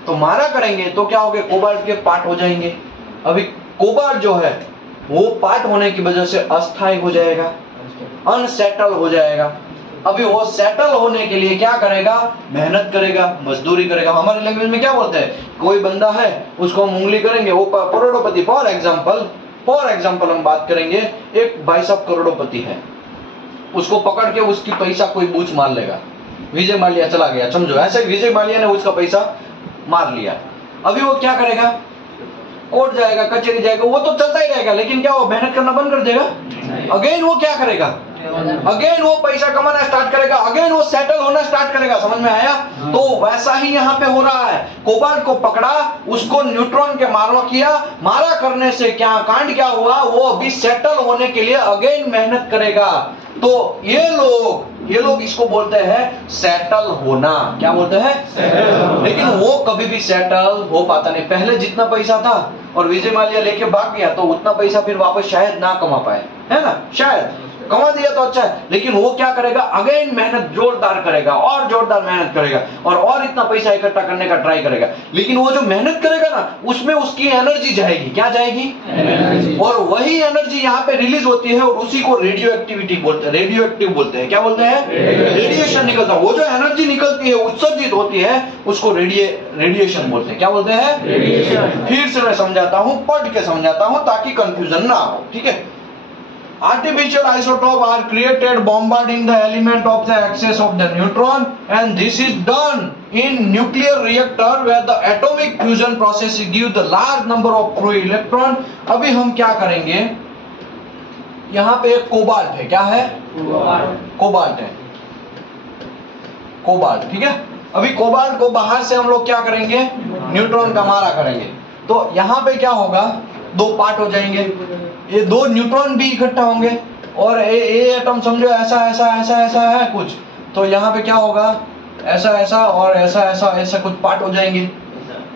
तो मारा करेंगे तो क्या होगा? कोबाल्ट के पार्ट हो जाएंगे। अभी कोबाल्ट जो है वो पार्ट होने की वजह से अस्थायी हो जाएगा, अनसेटल हो जाएगा। अभी वो सेटल होने के लिए क्या करेगा? मेहनत करेगा, मजदूरी करेगा। हमारे लैंग्वेज में क्या बोलते हैं? कोई बंदा है, उसको हम उंगली करेंगे, वो करोड़पति। फॉर एग्जाम्पल हम बात करेंगे, एक भाई साहब करोड़पति है, उसको पकड़ के उसकी पैसा कोई बूच मार लेगा, विजय माल्या चला गया, समझो ऐसे विजय माल्या ने उसका पैसा मार लिया। अभी वो क्या करेगा? कोर्ट जाएगा, कचहरी जाएगा, वो तो चलता ही रहेगा, लेकिन क्या वो मेहनत करना बंद कर देगा? अगेन वो क्या करेगा? अगेन वो पैसा कमाना स्टार्ट करेगा, अगेन वो सेटल होना स्टार्ट करेगा। समझ में आया? तो वैसा ही यहाँ पे हो रहा है। कोबाल्ट को पकड़ा, उसको न्यूट्रॉन के मारा किया, मारा करने से क्या कांड क्या हुआ? वो अभी सेटल होने के लिए अगेन मेहनत करेगा। तो ये लोग इसको बोलते हैं सेटल होना। क्या बोलते हैं? लेकिन वो कभी भी सेटल हो पाता नहीं। पहले जितना पैसा था और विजय माल्या लेके भाग गया, तो उतना पैसा फिर वापस शायद ना कमा पाए, है ना? शायद कमा दिया तो अच्छा है, लेकिन वो क्या करेगा? अगेन मेहनत जोरदार करेगा और जोरदार मेहनत करेगा और इतना पैसा इकट्ठा करने का ट्राई करेगा। लेकिन वो जो मेहनत करेगा ना, उसमें उसकी एनर्जी जाएगी। क्या जाएगी? एनर्जी। और वही एनर्जी यहाँ पे रिलीज होती है और उसी को रेडियो एक्टिविटी बोलते हैं, रेडियो एक्टिव बोलते हैं। क्या बोलते हैं? रेडिएशन निकलता है। वो जो एनर्जी निकलती है, उत्सर्जित होती है, उसको रेडिएशन बोलते हैं। क्या बोलते हैं? रेडिएशन। फिर से मैं समझाता हूँ, पढ़ के समझाता हूँ ताकि कंफ्यूजन ना हो, ठीक है? Artificial isotope are created bombarding the element of the axis of the neutron, and this is done in nuclear reactor where the atomic fusion process give the large number of free electron. अभी हम क्या करेंगे? यहाँ पे एक कोबाल्ट है। क्या है? कोबाल्ट है, कोबाल्ट, ठीक है? अभी कोबाल्ट को बाहर से हम लोग क्या करेंगे? न्यूट्रॉन का मारा करेंगे। तो यहाँ पे क्या होगा? 2 पार्ट हो जाएंगे, ये 2 न्यूट्रॉन भी इकट्ठा होंगे और ए एटम समझो ऐसा ऐसा ऐसा ऐसा है कुछ, तो यहाँ पे क्या होगा? ऐसा ऐसा और ऐसा ऐसा ऐसा कुछ पार्ट हो जाएंगे,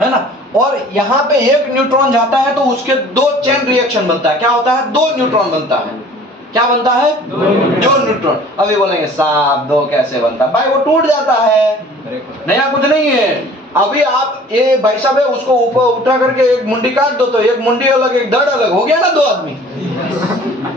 है ना? और यहाँ पे एक न्यूट्रॉन जाता है तो उसके 2 चेन रिएक्शन बनता है। क्या होता है? 2 न्यूट्रॉन बनता है। क्या बनता है? 2 न्यूट्रॉन। अभी बोलेंगे साहब 2 कैसे बनता है? भाई वो टूट जाता है, नया कुछ नहीं है। अभी आप ये भाई साहब है, उसको ऊपर उठा करके एक मुंडी काट दो तो एक मुंडी अलग, एक धड़ अलग, हो गया ना 2 आदमी?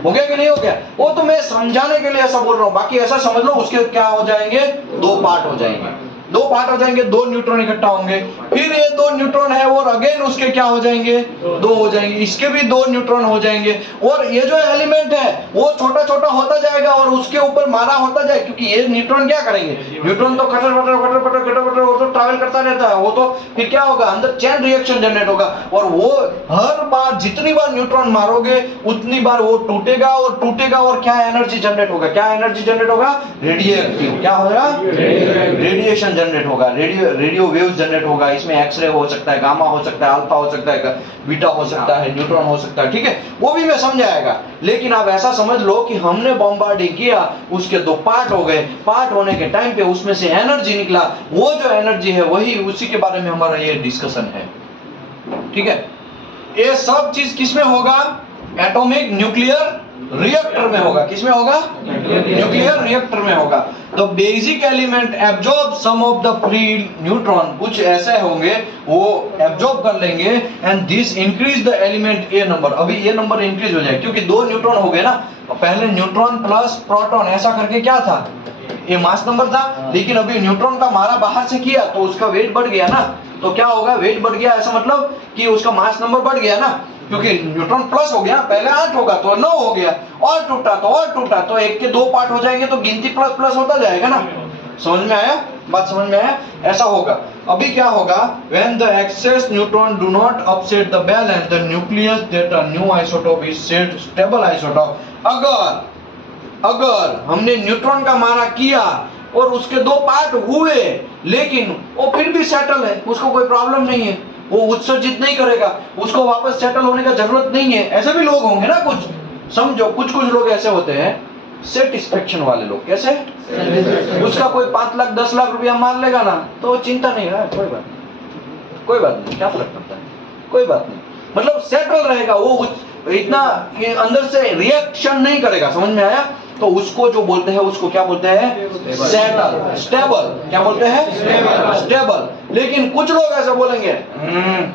हो गया कि नहीं हो गया? वो तो मैं समझाने के लिए ऐसा बोल रहा हूँ, बाकी ऐसा समझ लो उसके क्या हो जाएंगे? 2 पार्ट हो जाएंगे। दो पार्ट हो जाएंगे, दो न्यूट्रॉन इकट्ठा होंगे, फिर ये दो न्यूट्रॉन है और अगेन उसके क्या हो जाएंगे, दो हो जाएंगे, इसके भी दो न्यूट्रॉन हो जाएंगे, और ये जो एलिमेंट है वो छोटा छोटा होता जाएगा और उसके ऊपर मारा होता जाए, क्योंकि ये न्यूट्रॉन क्या करेंगे, न्यूट्रॉन तो cutter cutter cutter cutter cutter cutter वो तो ट्रैवल करता रहता है, वो तो फिर क्या होगा, अंदर चेन रिएक्शन जनरेट होगा, और वो हर बार जितनी बार न्यूट्रॉन मारोगे उतनी बार वो टूटेगा और टूटेगा, और क्या एनर्जी जनरेट होगा, क्या एनर्जी जनरेट होगा, रेडियो एक्टिव, क्या होगा, रेडिएशन जनरेट होगा, रेडियो वेव्स जनरेट होगा, इसमें एक्सरे हो सकता है, गामा हो सकता है, अल्फा हो सकता है, बीटा हो सकता है, न्यूट्रॉन हो सकता है, ठीक है, वो भी मैं समझाएगा। लेकिन आप ऐसा समझ लो कि हमने बॉम्बार्डिंग किया, उसके दो पार्ट हो गए, पार्ट होने के टाइम पे उसमें से एनर्जी निकला, वो जो एनर्जी है वही, उसी के बारे में हमारा ये डिस्कशन है, ठीक है। ये सब चीज किसमें होगा, एटॉमिक न्यूक्लियर रिएक्टर में होगा, किसमें होगा, न्यूक्लियर रिएक्टर में होगा। तो basic element absorb some of the free neutron, कुछ ऐसे होंगे वो एब्जॉर्ब कर लेंगे, and this increase the element A number, अभी ए नंबर इंक्रीज हो जाए, क्योंकि दो न्यूट्रॉन हो गए ना, पहले न्यूट्रॉन प्लस प्रोटॉन ऐसा करके क्या था, ये मास नंबर था, लेकिन अभी न्यूट्रॉन का मारा बाहर से किया तो उसका वेट बढ़ गया ना, तो क्या होगा, वेट बढ़ गया, ऐसा मतलब कि उसका मास नंबर बढ़ गया ना, क्योंकि न्यूट्रॉन प्लस हो गया, पहले 8 होगा तो 9 हो गया, और टूटा तो और टूटा, तो एक के दो पार्ट हो जाएंगे तो गिनती प्लस प्लस होता जाएगा ना, समझ में आया, बात समझ में आया, ऐसा होगा। अभी क्या होगा, when the excess neutron do not upset the balance, the nucleus that a new isotope is said stable isotope, अगर हमने न्यूट्रॉन का मारा किया और उसके दो पार्ट हुए, लेकिन वो फिर भी सेटल है, उसको कोई प्रॉब्लम नहीं है, वो उत्सर्जित नहीं करेगा, उसको वापस सेटल होने का जरूरत नहीं है, ऐसे भी लोग होंगे ना कुछ, समझो कुछ लोग ऐसे होते हैं सेटिस्फेक्शन वाले लोग, कैसे, उसका कोई 5 लाख 10 लाख रुपया मार लेगा ना तो चिंता नहीं है, कोई बात नहीं, क्या फर्क पड़ता है, कोई बात नहीं, मतलब सेटल रहेगा, वो इतना अंदर से रिएक्शन नहीं करेगा, समझ में आया। तो उसको जो बोलते हैं, उसको क्या बोलते हैं, सेटल, स्टेबल, क्या बोलते हैं, स्टेबल। लेकिन कुछ लोग ऐसा बोलेंगे,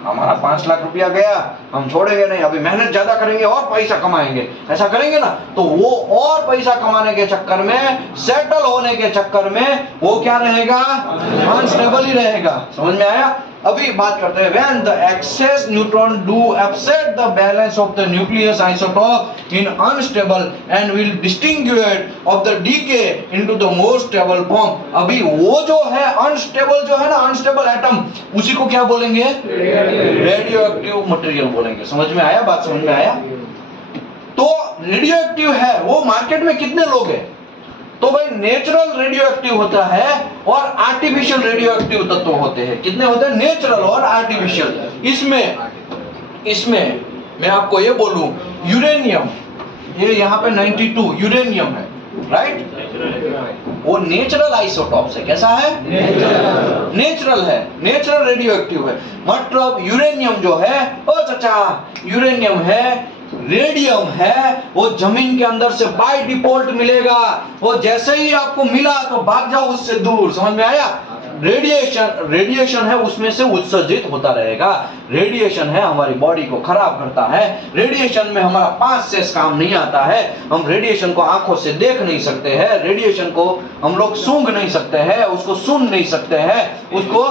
हमारा 5 लाख रुपया गया, हम छोड़ेंगे नहीं, अभी मेहनत ज्यादा करेंगे और पैसा कमाएंगे, ऐसा करेंगे ना, तो वो और पैसा कमाने के चक्कर में, सेटल होने के चक्कर में वो क्या रहेगा, अनस्टेबल ही रहेगा, समझ में आया। अभी बात करते हैं, when the excess neutron do upset the balance of the nucleus isotope in unstable and will distinguish of the decay into the more stable form। अभी वो जो है अनस्टेबल, जो है ना अनस्टेबल एटम, उसी को क्या बोलेंगे, रेडियो एक्टिव मटेरियल बोलेंगे, समझ में आया, बात समझ में आया। तो रेडियो एक्टिव है, वो मार्केट में कितने लोग हैं, तो भाई नेचुरल रेडियो एक्टिव होता है और आर्टिफिशियल रेडियो एक्टिव तत्व होते हैं, कितने होते हैं, नेचुरल और आर्टिफिशियल। इसमें मैं आपको ये बोलूं, यूरेनियम, ये यहाँ पे 92 यूरेनियम है, राइट, वो नेचुरल आइसोटॉप्स है, कैसा है, नेचुरल है, नेचुरल रेडियो एक्टिव है। मतलब यूरेनियम जो है, ओ चाचा, यूरेनियम है, रेडियम है, वो जमीन के अंदर से बाय डिफॉल्ट मिलेगा, वो जैसे ही आपको मिला तो भाग जाओ उससे दूर, समझ में आया। रेडिएशन है, उसमें से उत्सर्जित होता रहेगा, रेडिएशन है, हमारी बॉडी को खराब करता है, रेडिएशन में हमारा 5 सेंस काम नहीं आता है, हम रेडिएशन को आंखों से देख नहीं सकते हैं, रेडिएशन को हम लोग सूंघ नहीं सकते हैं, उसको सुन नहीं सकते हैं, उसको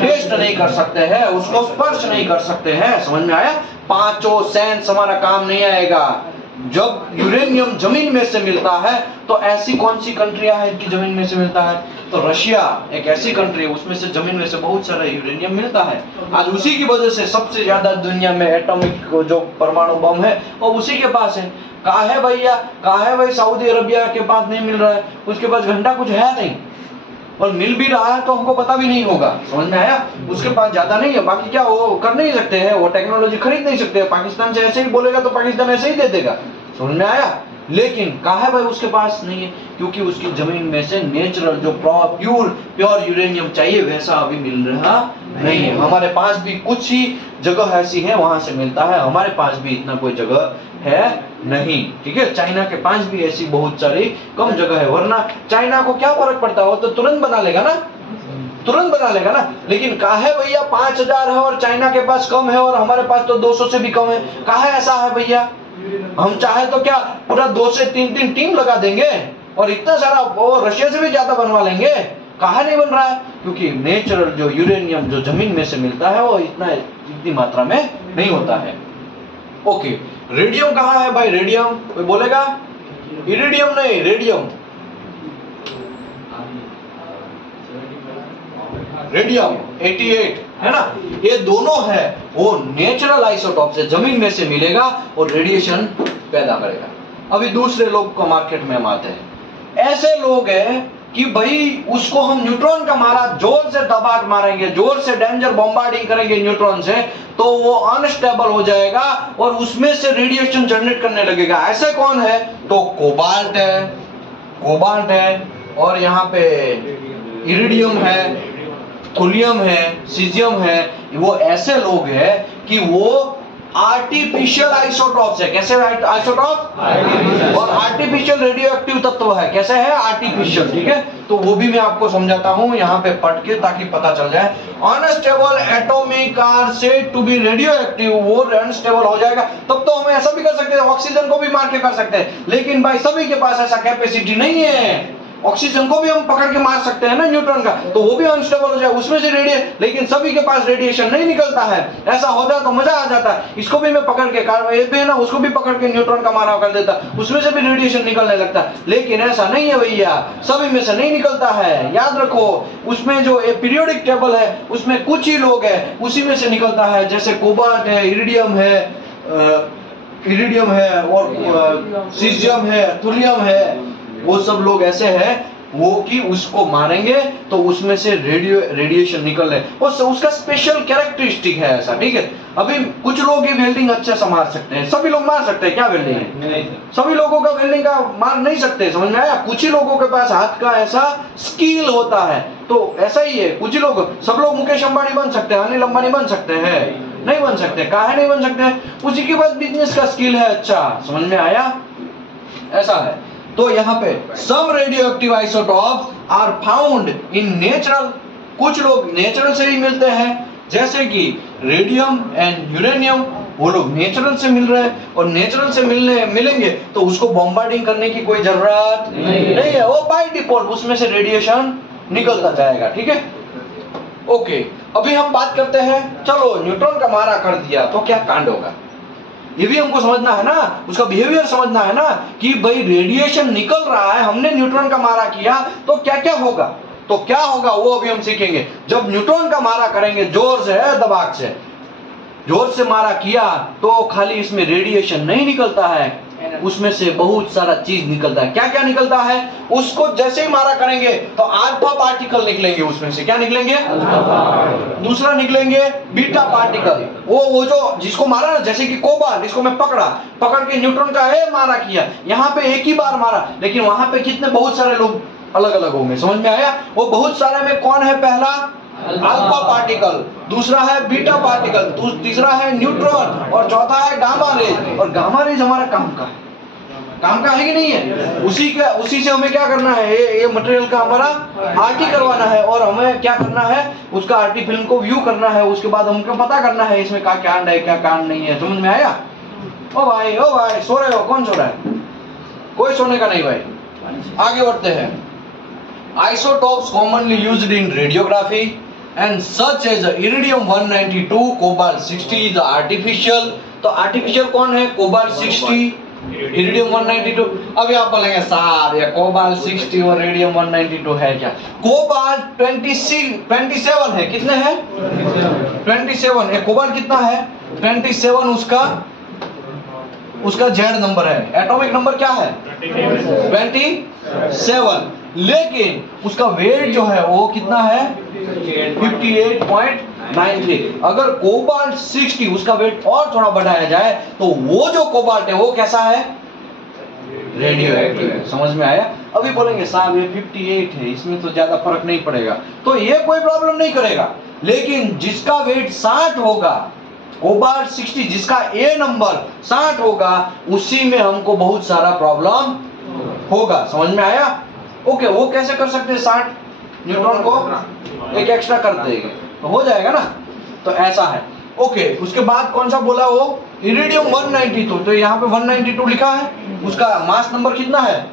टेस्ट नहीं कर सकते हैं, उसको स्पर्श नहीं कर सकते हैं, समझ में आया। 5 सेंस हमारा काम नहीं आएगा। जब यूरेनियम जमीन में से मिलता है तो ऐसी कौन सी कंट्रियां हैं कि जमीन में से मिलता है, तो रशिया एक ऐसी कंट्री है, उसमें से जमीन में से बहुत सारा यूरेनियम मिलता है। आज उसी की वजह से सबसे ज्यादा दुनिया में एटॉमिक जो परमाणु बम है वो उसी के पास है। कहा है भैया, कहा है भाई सऊदी अरबिया के पास नहीं मिल रहा है, उसके पास घंटा कुछ है नहीं, और मिल भी रहा है तो हमको पता भी नहीं होगा, समझ में आया। उसके पास ज्यादा नहीं है, बाकी क्या वो कर नहीं सकते हैं, वो टेक्नोलॉजी खरीद नहीं सकते, पाकिस्तान से ऐसे ही बोलेगा तो पाकिस्तान ऐसे ही दे देगा, समझ में आया। लेकिन कहा है भाई उसके पास नहीं है, क्योंकि उसकी जमीन में से नेचुरल जो प्योर यूरेनियम चाहिए वैसा अभी मिल रहा नहीं है। हमारे पास भी कुछ ही जगह ऐसी है वहां से मिलता है, हमारे पास भी इतना कोई जगह है नहीं, ठीक है। चाइना के पास भी ऐसी बहुत सारी कम जगह है, वरना चाइना को क्या फर्क पड़ता है, वो तो तुरंत बना लेगा ना, तुरंत बना लेगा ना। लेकिन कहा है भैया 5000 है और चाइना के पास कम है और हमारे पास तो 200 से भी कम है, कहा है ऐसा है भैया। हम चाहे तो क्या पूरा 2 से 3 टीम लगा देंगे और इतना सारा वो रशिया से भी ज्यादा बनवा लेंगे, कहा नहीं बन रहा है। क्योंकि नेचुरल जो यूरेनियम जो जमीन में से मिलता है वो इतनी मात्रा में नहीं होता है। ओके, रेडियम कहाँ है भाई? रेडियम कोई बोलेगा? इरिडियम नहीं, रेडियम। रेडियम 88 है ना, ये दोनों है वो नेचुरल आइसोटॉप से जमीन में से मिलेगा और रेडिएशन पैदा करेगा। अभी दूसरे लोग को मार्केट में हम आते हैं। ऐसे लोग हैं कि भाई उसको हम न्यूट्रॉन का मारा, जोर से दबा के मारेंगे, जोर से डेंजर बॉम्बार्डिंग करेंगे न्यूट्रॉन से, तो वो अनस्टेबल हो जाएगा और उसमें से रेडिएशन जनरेट करने लगेगा। ऐसे कौन है? तो कोबाल्ट है और यहाँ पे इरिडियम है, थोलियम है, सीजियम है। वो ऐसे लोग हैं कि वो आर्टिफिशियल आइसोटॉप्स है। कैसे आइसोटॉप? और आर्टिफिशियल रेडियोएक्टिव तत्व है। कैसे है? आर्टिफिशियल। ठीक है, तो वो भी मैं आपको समझाता हूं यहाँ पे पढ़ के, ताकि पता चल जाए। Unstable atomic are said to be radioactive, वो अनस्टेबल हो जाएगा। तब तो हम ऐसा भी कर सकते हैं, ऑक्सीजन को भी मार के कर सकते हैं, लेकिन भाई सभी के पास ऐसा कैपेसिटी नहीं है। ऑक्सीजन को भी हम पकड़ के मार सकते हैं ना न्यूट्रॉन का, तो वो भी अनस्टेबल हो जाए, उसमें से लेकिन सभी के पास रेडिएशन नहीं निकलता है। ऐसा हो जाए तो मजा आ जाता है। इसको भी मैं पकड़ के ये भी है ना, उसको भी पकड़ के न्यूट्रॉन का मारा कर देता, उसमें से भी रेडिएशन निकलने लगता है। लेकिन ऐसा नहीं है भैया, सभी में से नहीं निकलता है। याद रखो, उसमें जो पीरियोडिक टेबल है उसमें कुछ ही लोग हैं उसी में से निकलता है, जैसे कोबाल्ट है, इरिडियम है और सीजियम है, थोलियम है। वो सब लोग ऐसे हैं वो कि उसको मारेंगे तो उसमें से रेडिएशन निकल रहे, उसका स्पेशल कैरेक्टरिस्टिक है ऐसा। ठीक है, अभी कुछ लोग ये वेल्डिंग अच्छे से मार सकते हैं, सभी लोग मार सकते हैं क्या वेल्डिंग है? सभी लोगों का वेल्डिंग का मार नहीं सकते, समझ में आया? कुछ ही लोगों के पास हाथ का ऐसा स्किल होता है, तो ऐसा ही है। कुछ ही लोग, सब लोग मुकेश अंबानी बन सकते हैं, अनिल अंबानी बन सकते हैं? नहीं बन सकते। काहे नहीं बन सकते? उसी के पास बिजनेस का स्किल है अच्छा, समझ में आया? ऐसा है। तो यहाँ पे some radioactive isotopes are found in natural, कुछ लोग नेचुरल से ही मिलते हैं, जैसे कि रेडियम एंड यूरेनियम, वो लोग नेचुरल से मिल रहे हैं और नेचुरल से मिलेंगे तो उसको बॉम्बार्डिंग करने की कोई जरूरत नहीं है, वो बाय डिफॉल्ट उसमें से रेडिएशन निकलता जाएगा। ठीक है, ओके। अभी हम बात करते हैं, चलो न्यूट्रॉन का मारा कर दिया तो क्या कांड होगा, ये भी हमको समझना है ना, उसका बिहेवियर समझना है ना, कि भाई रेडिएशन निकल रहा है, हमने न्यूट्रॉन का मारा किया तो क्या क्या होगा। तो क्या होगा वो अभी हम सीखेंगे। जब न्यूट्रॉन का मारा करेंगे जोर से, दबाव से, जोर से मारा किया तो खाली इसमें रेडिएशन नहीं निकलता है, उसमें से बहुत सारा चीज निकलता है। क्या क्या निकलता है? उसको जैसे ही मारा करेंगे तो अल्फा पार्टिकल निकलेंगे, उसमें से क्या निकलेंगे? दूसरा निकलेंगे बीटा पार्टिकल। वो जो जिसको मारा ना, जैसे कि कोबाल्ट, इसको मैं पकड़ के न्यूट्रॉन का मारा किया, यहाँ पे एक ही बार मारा, लेकिन वहां पे कितने बहुत सारे लोग अलग अलग होंगे, समझ में आया? वो बहुत सारे में कौन है? पहला अल्फा पार्टिकल, दूसरा है बीटा पार्टिकल, तीसरा है न्यूट्रॉन और चौथा है गामा रेज। और गामा रेज हमारा काम का है कि नहीं है? उसी से हमें क्या करना है? ये मटेरियल का हमारा आर्टी करवाना है और हमें क्या करना है? उसका आर्टी फिल्म को व्यू करना है, उसके बाद हमको पता करना है इसमें क्या कांड है क्या कांड नहीं है। समझ में आया? ओ भाई सो रहे हो? कौन सो रहा है? कोई सोने का नहीं भाई। आगे बढ़ते हैं। Isotopes commonly used in radiography and such as iridium 192, cobalt 60 is artificial। तो आर्टिफिशियल कौन है? Cobalt 60, iridium 192। अब यहाँ बोलेंगे साहब ये कोबाल्ट 60 और रेडियम 192 है क्या? कोबाल्ट 27 है। कितने हैं? 27 है। कोबाल्ट कितना है? 27। उसका जेड नंबर है, एटॉमिक नंबर क्या है? 27। लेकिन उसका वेट जो है वो कितना है? 58.93। अगर कोबाल्ट 60 उसका वेट और थोड़ा बढ़ाया जाए तो वो जो कोबाल्ट है वो कैसा है? रेडियो एक्टिव है। समझ में आया? अभी बोलेंगे साहब ये 58 है, इसमें तो ज्यादा फर्क नहीं पड़ेगा, तो ये कोई प्रॉब्लम नहीं करेगा। लेकिन जिसका वेट 60 होगा, कोबाल्ट 60 जिसका ए नंबर 60 होगा, उसी में हमको बहुत सारा प्रॉब्लम होगा। समझ में आया? ओके, वो कैसे कर सकते हैं? 60 न्यूट्रॉन को एक एक्स्ट्रा कर देंगे तो हो जाएगा ना। तो ऐसा है। ओके, उसके बाद कौन सा बोला वो? इरिडियम 192। तो यहाँ पे 192 लिखा है, उसका मास नंबर कितना है?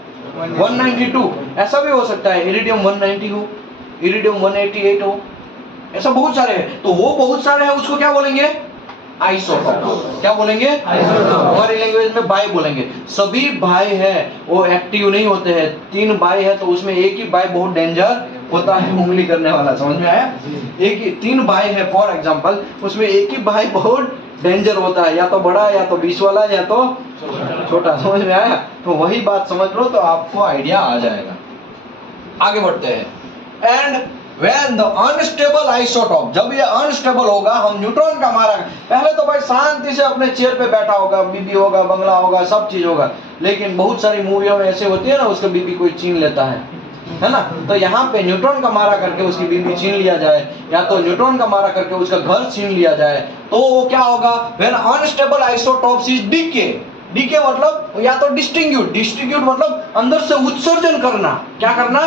192। ऐसा भी हो सकता है इरिडियम 190 हो, इरिडियम 188 हो, ऐसा बहुत सारे हैं। तो वो बहुत सारे हैं, उसको क्या बोलेंगे? आइसोटॉप। क्या बोलेंगे? हमारी लैंग्वेज में बाई बोलेंगे। सभी बाई है वो एक्टिव नहीं होते हैं। 3 बाई है तो उसमें एक ही बाई बहुत डेंजर होता है, उंगली करने वाला। समझ में आया? एक ही 3 बाई है फॉर एग्जांपल, उसमें एक ही बाई बहुत डेंजर होता है, या तो बड़ा या तो बीच वाला या तो छोटा। समझ में आया? तो वही बात समझ लो तो आपको आइडिया आ जाएगा। आगे बढ़ते हैं। And when the unstable isotope, जब ये अनस्टेबल होगा, हम न्यूट्रॉन का मारा, पहले तो भाई शांति से अपने चेयर पे बैठा होगा, बीबी होगा, बंगला होगा, सब चीज होगा, लेकिन बहुत सारी मूवियों में ऐसे होती है ना, उसका बीबी कोई छीन लेता है ना। तो यहाँ पे न्यूट्रॉन का मारा करके उसकी बीबी छीन लिया जाए, या तो न्यूट्रॉन का मारा करके उसका घर छीन लिया जाए, तो वो क्या होगा? when unstable isotopes is decay, decay मतलब या तो डिस्टिंग्यूट, डिस्टिंग्यूट मतलब अंदर से उत्सर्जन करना। क्या करना?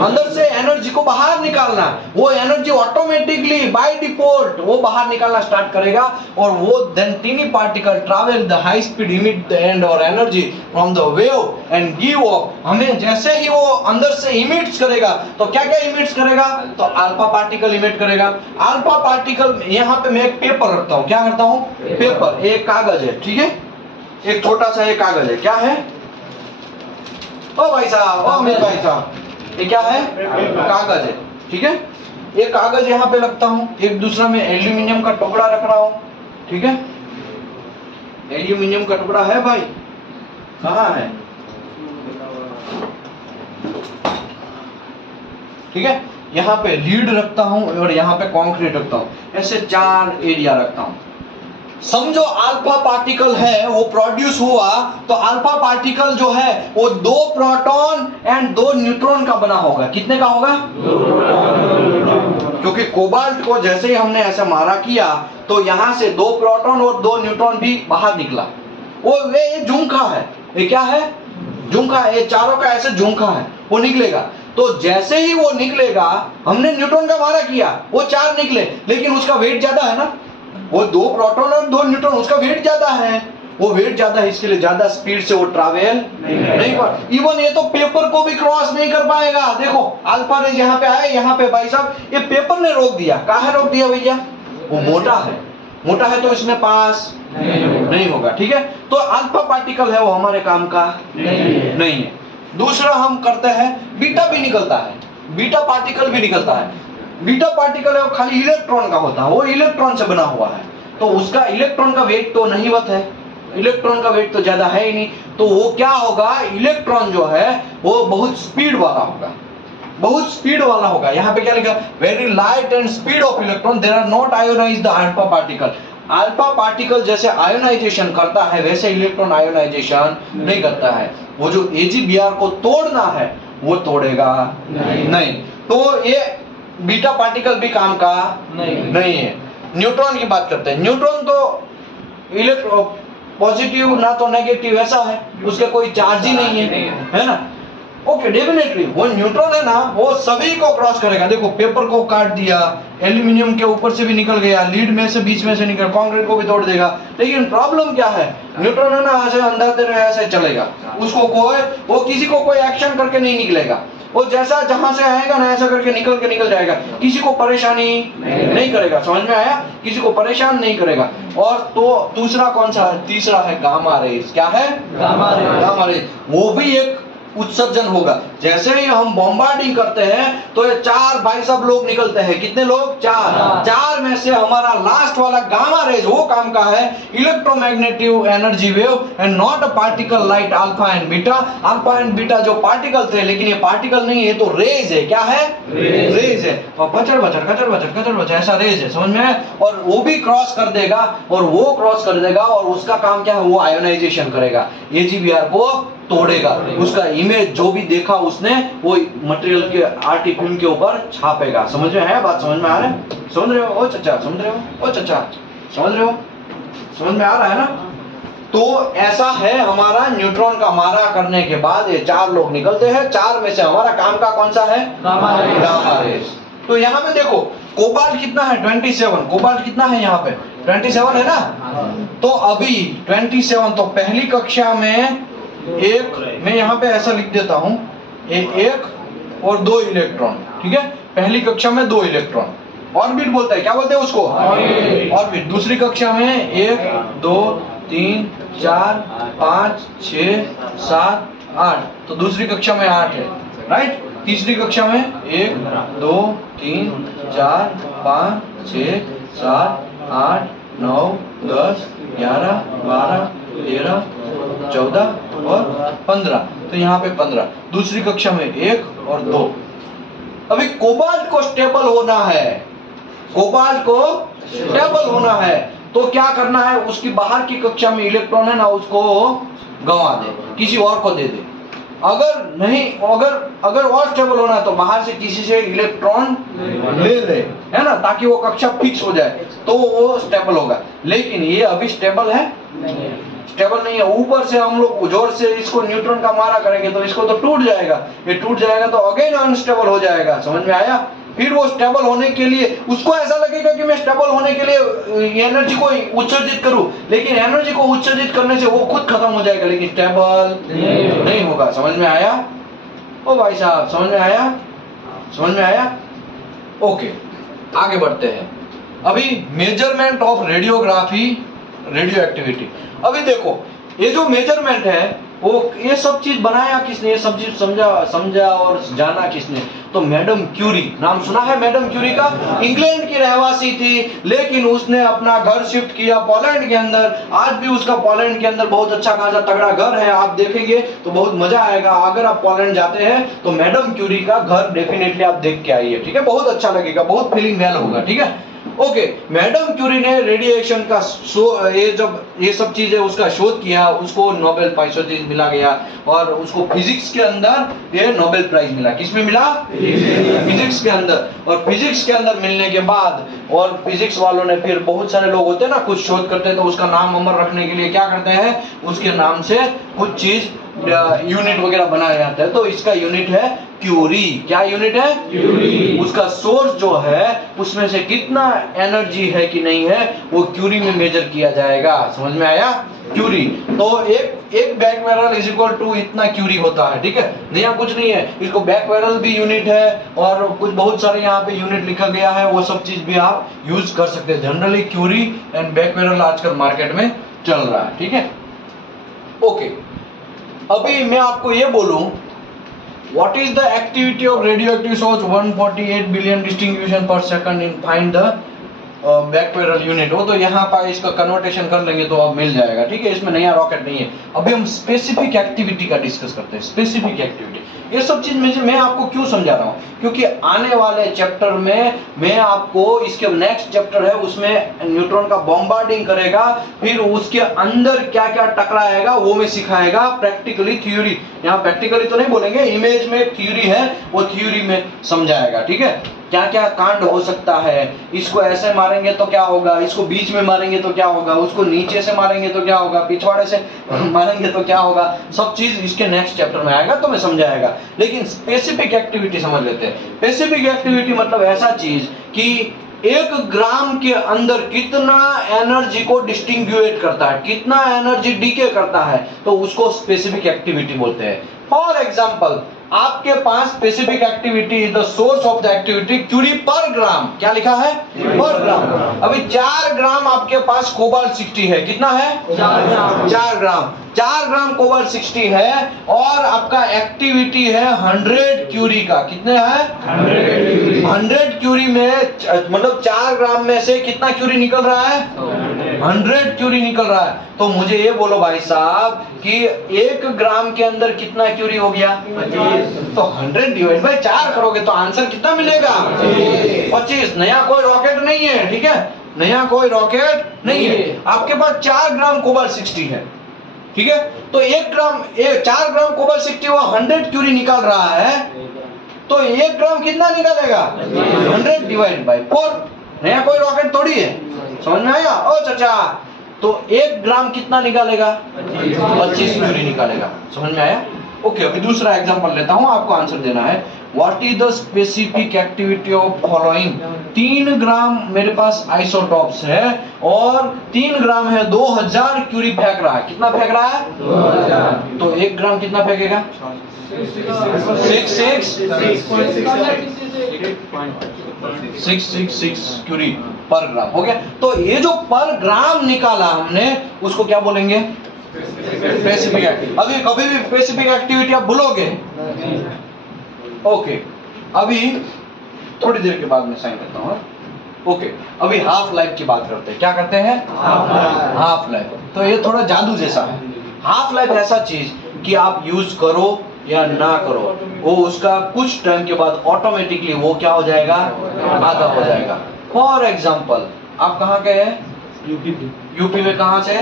अंदर से एनर्जी को बाहर निकालना। वो एनर्जी ऑटोमेटिकली बाय डिफॉल्ट वो बाहर निकालना स्टार्ट करेगा, और वो then tiny particle travel the high speed emit the and और energy from the wave and give off. हमें जैसे ही वो अंदर से इमिट्स करेगा, तो क्या क्या इमिट्स करेगा? तो अल्फा पार्टिकल इमिट करेगा। अल्फा पार्टिकल, यहाँ पे मैं एक पेपर रखता हूँ। क्या करता हूँ? पेपर, एक कागज है, ठीक है, एक छोटा सा एक कागज है। क्या है? ओ भाई साहब, ओ अमित भाई साहब, ये क्या है? कागज है, ठीक है। ये कागज यहाँ पे रखता हूँ, एक दूसरा में एल्यूमिनियम का टुकड़ा रख रहा हूँ, ठीक है। एल्यूमिनियम का टुकड़ा है भाई, कहाँ है? ठीक है। यहाँ पे लीड रखता हूँ और यहाँ पे कंक्रीट रखता हूँ, ऐसे 4 एरिया रखता हूँ। समझो अल्फा पार्टिकल है, वो प्रोड्यूस हुआ, तो अल्फा पार्टिकल जो है वो 2 प्रोटॉन एंड 2 न्यूट्रॉन का बना होगा। कितने का होगा? क्योंकि कोबाल्ट को जैसे ही हमने ऐसा मारा किया, तो यहां से 2 प्रोटॉन और 2 न्यूट्रॉन भी बाहर निकला। वो ये झुमका है, ये क्या है? झुमका है, ये चारों का ऐसे झुमका है, वो निकलेगा। तो जैसे ही वो निकलेगा, हमने न्यूट्रॉन का मारा किया, वो 4 निकले, लेकिन उसका वेट ज्यादा है ना, वो 2 प्रोटॉन और 2 न्यूट्रॉन, उसका वेट ज्यादा है, वो वेट ज्यादा है, इसके लिए ज्यादा स्पीड से वो ट्रैवल नहीं कर। इवन ये तो पेपर को भी क्रॉस नहीं कर पाएगा। देखो अल्फा रेज यहाँ पे आए, यहाँ पे भाई साहब ये पेपर ने रोक दिया। काहे रोक दिया भैया? वो मोटा है, मोटा है तो इसमें पास नहीं होगा, ठीक है। तो अल्फा पार्टिकल है वो हमारे काम का नहीं है। दूसरा हम करते हैं, बीटा भी निकलता है, बीटा पार्टिकल भी निकलता है। बीटा पार्टिकल है वो खाली इलेक्ट्रॉन का होता है, वो इलेक्ट्रॉन से बना हुआ है, तो उसका इलेक्ट्रॉन का वेट तो नहीवत है, इलेक्ट्रॉन का वेट तो ज्यादा है ही नहीं। तो वो क्या होगा? इलेक्ट्रॉन जो है वो बहुत स्पीड वाला होगा, बहुत स्पीड वाला होगा। यहाँ पे क्या लिखा? Very light and speed of electron, there are not ionised alpha particle. Alpha particle जैसे आयोनाइजेशन करता है, वैसे इलेक्ट्रॉन आयोनाइजेशन नहीं करता है। वो जो AgBr को तोड़ना है वो तोड़ेगा नहीं। तो ये बीटा पार्टिकल भी काम का नहीं है। न्यूट्रॉन की बात करते हैं। न्यूट्रॉन तो इलेक्ट्रॉन पॉजिटिव ना तो नेगेटिव, ऐसा है, उसके कोई चार्ज ही नहीं है ना। ओके, डेफिनेटली वो न्यूट्रॉन है ना, वो सभी को क्रॉस करेगा। देखो पेपर को काट दिया, एल्यूमिनियम के ऊपर से भी निकल गया, लीड में से बीच में से निकल, कंक्रीट को भी तोड़ देगा। लेकिन प्रॉब्लम क्या है? न्यूट्रॉन है ना, ऐसे अंदर ऐसे चलेगा, उसको वो किसी को कोई एक्शन करके नहीं निकलेगा। वो जैसा जहां से आएगा ना, ऐसा करके निकल जाएगा, किसी को परेशानी नहीं करेगा। समझ में आया? किसी को परेशान नहीं करेगा। और तो दूसरा कौन सा? तीसरा है गामा रेज। क्या है? Gamma rays. वो भी एक उत्सर्जन होगा। जैसे ही हम बॉम्बार्डिंग करते हैं तो ये 4 भाई सब लोग निकलते हैं। कितने लोग? 4 में से हमारा लास्ट वाला गामा रेज वो काम का है electromagnetic energy wave and not a particle like alpha and beta. Alpha and beta जो पार्टिकल थे, लेकिन ये पार्टिकल नहीं है, तो रेज है। क्या है? रेज है। और कचर बचर ऐसा रेज है, समझ में है? और वो भी क्रॉस कर देगा, और वो क्रॉस कर देगा, और उसका काम क्या है? वो आयोनाइजेशन करेगा, AgBr को तोड़ेगा। उसका इमेज जो भी देखा उसने वो मटेरियल के आरटी फिल्म के ऊपर छापेगा। समझ में है बात? समझ में आ रहा है? समझ रहे हो? ओ चचा समझ रहे हो? ओ चचा समझ रहे हो? समझ में आ रहा है ना? तो ऐसा है हमारा न्यूट्रॉन का मारा करने के बाद ये 4 लोग निकलते हैं। 4 में से हमारा काम का कौन सा है? Gamma rays. तो यहाँ पे देखो कोबाल्ट कितना है? 27। कोबाल्ट कितना है यहाँ पे? 27 है ना। तो अभी 27, तो पहली कक्षा में एक, मैं यहाँ पे ऐसा लिख देता हूँ, 1 और 2 इलेक्ट्रॉन, ठीक है। पहली कक्षा में 2 इलेक्ट्रॉन, ऑर्बिट बोलते हैं, क्या बोलते हैं उसको, ऑर्बिट। दूसरी कक्षा में 1 2 3 4 5 6 7 8, तो दूसरी कक्षा में 8 है, राइट। तीसरी कक्षा में 1 2 3 4 5 6 7 8 9 10 11 12 13 14 और 15, तो यहाँ पे 15। दूसरी कक्षा में 1 और 2। अभी कोबाल्ट को स्टेबल होना है, कोबाल्ट को स्टेबल होना है, तो क्या करना है, उसकी बाहर की कक्षा में इलेक्ट्रॉन है ना, उसको गंवा दे, किसी और को दे दे। अगर नहीं, अगर और स्टेबल होना है तो बाहर से किसी से इलेक्ट्रॉन ले ले, है ना, ताकि वो कक्षा फिक्स हो जाए, तो वो स्टेबल होगा। लेकिन ये अभी स्टेबल है, स्टेबल नहीं है। ऊपर से हम लोग जोर से इसको न्यूट्रॉन का मारा करेंगे तो इसको तो टूट जाएगा, ये टूट जाएगा तो अगेन अनस्टेबल हो जाएगा, समझ में आया। फिर वो स्टेबल होने के लिए उसको ऐसा लगेगा कि मैं स्टेबल होने के लिए एनर्जी को उत्सर्जित करूं, लेकिन एनर्जी को उत्सर्जित करने से वो खुद खत्म हो जाएगा, लेकिन स्टेबल नहीं होगा। समझ में आया ओ भाई साहब, समझ में आया, समझ में आया। ओके, आगे बढ़ते हैं। अभी measurement of radiography, radio activity. अभी देखो ये जो मेजरमेंट है वो ये सब चीज बनाया किसने, ये सब चीज समझा और जाना किसने, तो मैडम क्यूरी। नाम सुना है मैडम क्यूरी का? इंग्लैंड की रहवासी थी, लेकिन उसने अपना घर शिफ्ट किया पोलैंड के अंदर। आज भी उसका पोलैंड के अंदर बहुत अच्छा खासा तगड़ा घर है, आप देखेंगे तो बहुत मजा आएगा। अगर आप पोलैंड जाते हैं तो मैडम क्यूरी का घर डेफिनेटली आप देख के आइए, ठीक है, बहुत अच्छा लगेगा, बहुत फीलिंग वेल होगा, ठीक है। ओके, मैडम क्यूरी ने रेडिएशन का ये सब चीजें उसका शोध किया, उसको नोबेल प्राइज मिला गया, और उसको फिजिक्स के अंदर ये नोबेल प्राइज मिला। किसमें मिला? फिजिक्स के अंदर। और फिजिक्स के अंदर मिलने के बाद, और फिजिक्स वालों ने फिर, बहुत सारे लोग होते हैं ना, कुछ शोध करते हैं तो उसका नाम अमर रखने के लिए क्या करते हैं, उसके नाम से कुछ चीज यूनिट वगैरह बनाया जाता है। तो इसका यूनिट है क्यूरी। क्या यूनिट है? क्यूरी। उसका सोर्स जो है उसमें से कितना एनर्जी है कि नहीं है, वो क्यूरी में मेजर किया जाएगा। समझ में आया? क्यूरी। तो एक becquerel is equal to इतना क्यूरी होता है, ठीक है, नया कुछ नहीं है। इसको बैक बैरल भी यूनिट है, और कुछ बहुत सारे यहाँ पे यूनिट लिखा गया है, वो सब चीज भी आप यूज कर सकते हैं। Generally curie and becquerel आजकल मार्केट में चल रहा है, ठीक है। ओके, अभी मैं आपको ये बोलूं, what is the activity of radioactive source 148 billion distinction per second in find the back barrel unit. वो तो यहाँ पर इसका कन्वर्टेशन कर लेंगे तो अब मिल जाएगा, ठीक है, इसमें नया रॉकेट नहीं है। अभी हम स्पेसिफिक एक्टिविटी का डिस्कस करते हैं। स्पेसिफिक एक्टिविटी, ये सब चीज मैं आपको क्यों समझा रहा हूँ, क्योंकि आने वाले चैप्टर में मैं आपको, इसके नेक्स्ट चैप्टर है उसमें न्यूट्रॉन का बॉम्बार्डिंग करेगा, फिर उसके अंदर क्या क्या टकराएगा वो मैं सिखाएगा प्रैक्टिकली। थ्योरी यहाँ प्रैक्टिकली तो नहीं बोलेंगे, इमेज में थ्योरी है, वो थ्योरी में समझाएगा, ठीक है। क्या क्या कांड हो सकता है, इसको ऐसे मारेंगे तो क्या होगा, इसको बीच में मारेंगे तो क्या होगा, उसको नीचे से मारेंगे तो क्या होगा, पिछवाड़े से मारेंगे तो क्या होगा, सब चीज इसके नेक्स्ट चैप्टर में आएगा तो मैं समझाएगा। लेकिन स्पेसिफिक एक्टिविटी समझ लेते हैं। स्पेसिफिक एक्टिविटी मतलब ऐसा चीज कि 1 ग्राम के अंदर कितना एनर्जी को डिस्टिंग्विएट करता है, कितना एनर्जी डीके करता है, तो उसको स्पेसिफिक एक्टिविटी बोलते हैं। फॉर एग्जाम्पल, आपके पास specific activity is the source of the activity curie per gram. क्या लिखा है? पर ग्राम। अभी 4 ग्राम आपके पास कोबाल्ट 60 है। कितना है? 4 ग्राम। 4 ग्राम कोबाल्ट 60 है, और आपका एक्टिविटी है 100 क्यूरी का। कितने है? 100 क्यूरी में, मतलब 4 ग्राम में से कितना क्यूरी निकल रहा है? 100 क्यूरी निकल रहा है। तो मुझे ये बोलो भाई साहब कि 1 ग्राम के अंदर कितना क्यूरी हो गया? 25। तो 100 डिवाइड बाय 4 करोगे तो आंसर कितना मिलेगा? 25। नया कोई रॉकेट नहीं है, ठीक है, नया कोई रॉकेट नहीं है। आपके पास 4 ग्राम कोबाल्ट 60 है, ठीक है, तो 4 ग्राम कोबाल्ट 60 वो 100 क्यूरी निकाल रहा है, तो 1 ग्राम कितना निकालेगा? 100 डिवाइड बाय 4। नया कोई रॉकेट थोड़ी है, समझ में आया? ओ चाचा, तो 1 ग्राम कितना निकालेगा? 25 क्यूरी निकालेगा। समझ में आया? ओके, अभी दूसरा एग्जांपल लेता हूं, आपको आंसर देना है। What is the specific activity of following? 3 ग्राम मेरे पास आइसोटॉप्स है, और 3 ग्राम है, 2000 क्यूरी फेंक रहा है। कितना फेंक रहा है? 2000। तो 1 ग्राम कितना फेंकेगा? 666 क्यूरी पर ग्राम हो गया। तो ये जो पर ग्राम निकाला हमने उसको क्या बोलेंगे? Specific activity. अभी कभी भी स्पेसिफिक एक्टिविटी आप भूलोगे? ओके, अभी थोड़ी देर के बाद मैं साइन करता हूँ। ओके, अभी हाफ लाइफ की बात करते हैं। क्या करते हैं? Half life. तो ये थोड़ा जादू जैसा है। हाफ लाइफ ऐसा चीज कि आप यूज करो या ना करो, वो उसका कुछ टाइम के बाद ऑटोमेटिकली वो क्या हो जाएगा? आधा हो जाएगा। फॉर एग्जाम्पल, आप कहाँ के हैं? यूपी में। कहाँ से?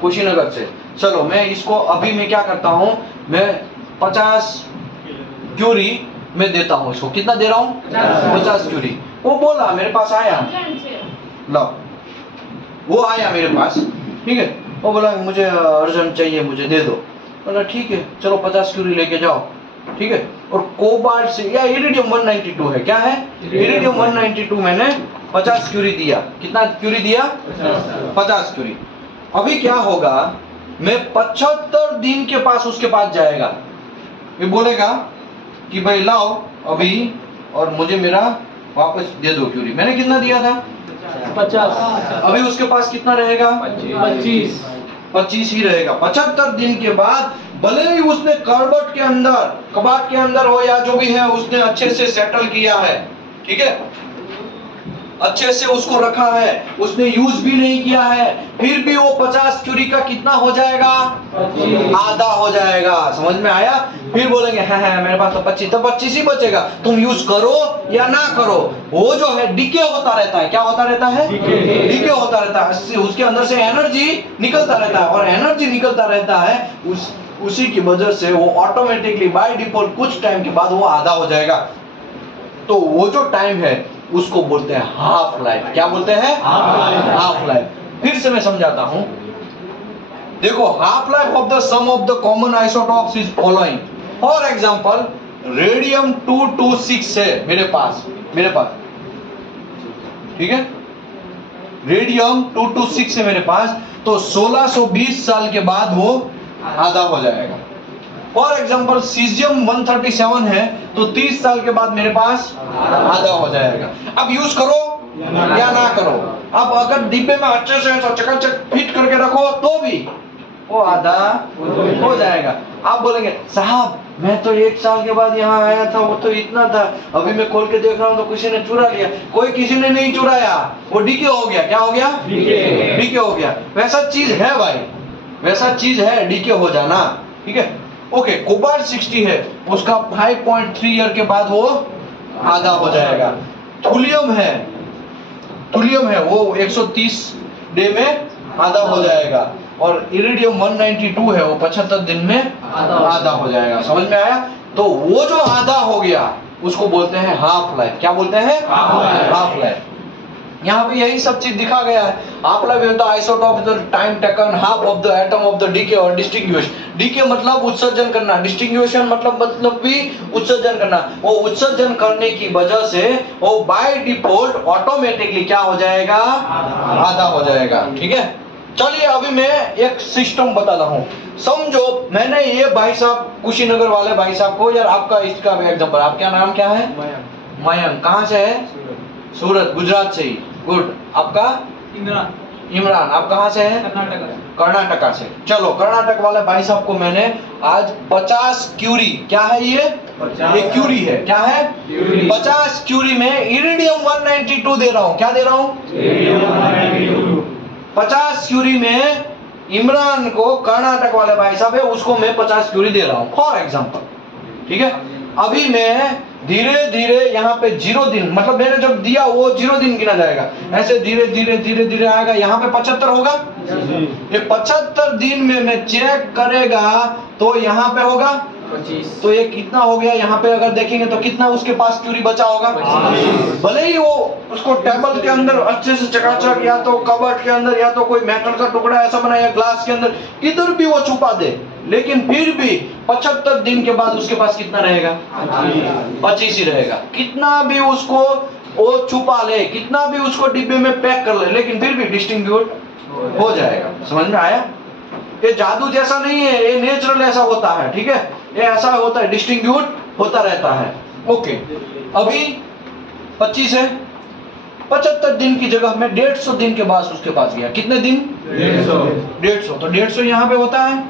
कुशीनगर से। चलो मैं इसको अभी मैं क्या करता हूँ, मैं 50 क्यूरी मैं देता हूँ इसको। कितना दे रहा हूँ? 50 क्यूरी। वो बोला मेरे पास आया, लो वो आया मेरे पास, ठीक है। वो बोला मुझे अर्जेंट चाहिए, मुझे दे दो। बोला ठीक है, चलो 50 क्यूरी लेके जाओ, ठीक है। और कोबाल्ट से या इरिडियम 192 है, क्या है? इरिडियम 192 मैंने 50 क्यूरी दिया। कितना क्यूरी दिया? 50 क्यूरी। अभी क्या होगा, मैं 75 दिन के पास उसके पास जाएगा, ये बोलेगा कि भाई लाओ अभी और मुझे मेरा वापस दे दो क्यूरी। मैंने कितना दिया था? 50। अभी उसके पास कितना रहेगा? 25 ही रहेगा। 75 दिन के बाद भले ही उसने कबाट के अंदर हो या जो भी है, उसने अच्छे से सेटल किया है, ठीक है, अच्छे से उसको रखा है, उसने यूज भी नहीं किया है, फिर भी वो 50 क्यूरी का कितना हो जाएगा? आधा हो जाएगा। समझ में आया? फिर बोलेंगे है मेरे पास तो 25, तो 25 ही बचेगा। तुम यूज करो या ना करो, वो जो है डीके होता रहता है। क्या होता रहता है? डीके होता रहता है। उसके अंदर से एनर्जी निकलता रहता है, और एनर्जी निकलता रहता है, उसी की वजह से वो ऑटोमेटिकली बाय डिफॉल्ट कुछ टाइम के बाद वो आधा हो जाएगा। तो वो जो टाइम है उसको बोलते हैं हाफ लाइफ। क्या बोलते हैं? Half life. फिर से मैं समझाता हूं, देखो, half life of the some of the common isotopes is following. For example, radium 226 है मेरे पास, ठीक है, रेडियम 226 है मेरे पास, तो 1620 साल के बाद वो आधा हो जाएगा। फॉर एग्जाम्पल, सीजियम 137 है, तो 30 साल के बाद मेरे पास आधा हो जाएगा। अब यूज करो या ना करो। अब अगर डिब्बे में अच्छे से चकाचक फिट करके रखो तो भी वो आधा हो जाएगा। आप बोलेंगे साहब मैं तो 1 साल के बाद यहाँ आया था, वो तो इतना था, अभी मैं खोल के देख रहा हूँ तो किसी ने चुरा लिया। कोई किसी ने नहीं चुराया, वो डीके हो गया। क्या हो गया? डीके हो गया। वैसा चीज है भाई, वैसा चीज है डीके हो जाना, ठीक है। ओके, कोबाल्ट 60 है, उसका 5.3 ईयर के बाद वो आधा हो जाएगा। थुलियम है वो 130 डे में आधा हो जाएगा। और इरिडियम 192 है, वो 75 दिन में आधा हो जाएगा। समझ में आया? तो वो जो आधा हो गया उसको बोलते हैं हाफ लाइफ। क्या बोलते हैं? Half life. यहाँ पे यही सब चीज दिखा गया है। Half life is the isotope the time taken half of the atom of the decay और डिस्टिंग्विश। डीके मतलब उत्सर्जन करना, डिस्टिंग्विशन मतलब भी उत्सर्जन करना। वो उत्सर्जन करने की वजह से वो बाय डिफॉल्ट ऑटोमेटिकली क्या हो जाएगा? आधा हो जाएगा, ठीक है। चलिए अभी मैं एक सिस्टम बताता हूँ। समझो मैंने ये भाई साहब, कुशीनगर वाले भाई साहब को, यार आपका इसका एग्जाम्पल, आपका नाम क्या है? मयंक। कहाँ से है? सूरत, गुजरात से ही। गुड। आपका? इमरान। आप कहाँ से हैं? कर्नाटका से। चलो, कर्नाटक वाले भाई साहब को मैंने आज 50 क्यूरी, क्या है ये क्यूरी है, क्या है? 50 क्यूरी में इरिडियम 192 दे रहा हूँ। क्या दे रहा हूँ? 50 क्यूरी में इमरान को, कर्नाटक वाले भाई साहब है, उसको मैं 50 क्यूरी दे रहा हूँ फॉर एग्जाम्पल, ठीक है। अभी मैं धीरे धीरे यहाँ पे 0 दिन, मतलब मैंने जब दिया वो 0 दिन गिना जाएगा, ऐसे धीरे धीरे आएगा। यहाँ पे 75 होगा। ये 75 दिन में मैं चेक करेगा तो यहाँ पे होगा 25। तो ये कितना हो गया? यहाँ पे अगर देखेंगे तो कितना उसके पास क्यूरी बचा होगा? भले ही वो उसको टेबल के अंदर अच्छे से चकाचक, या तो कबर्ड के अंदर, या तो कोई मेटल का टुकड़ा ऐसा बनाया ग्लास के अंदर, किधर भी वो छुपा दे, लेकिन फिर भी 75 दिन के बाद उसके पास कितना रहेगा? 25 ही रहेगा। कितना भी उसको वो छुपा ले, कितना भी उसको डिब्बे में पैक कर ले, लेकिन फिर भी डिस्टिंग्विश हो जाएगा। समझ में आया? ये जादू जैसा नहीं है, ये नेचुरल ऐसा होता है, ठीक है। ये ऐसा होता है, डिस्टिंग्यूट होता रहता है। ओके, अभी 25 है, 75 दिन की जगह मैं 150 दिन के बाद उसके पास गया। कितने दिन? 150। तो 150 यहाँ पे होता है,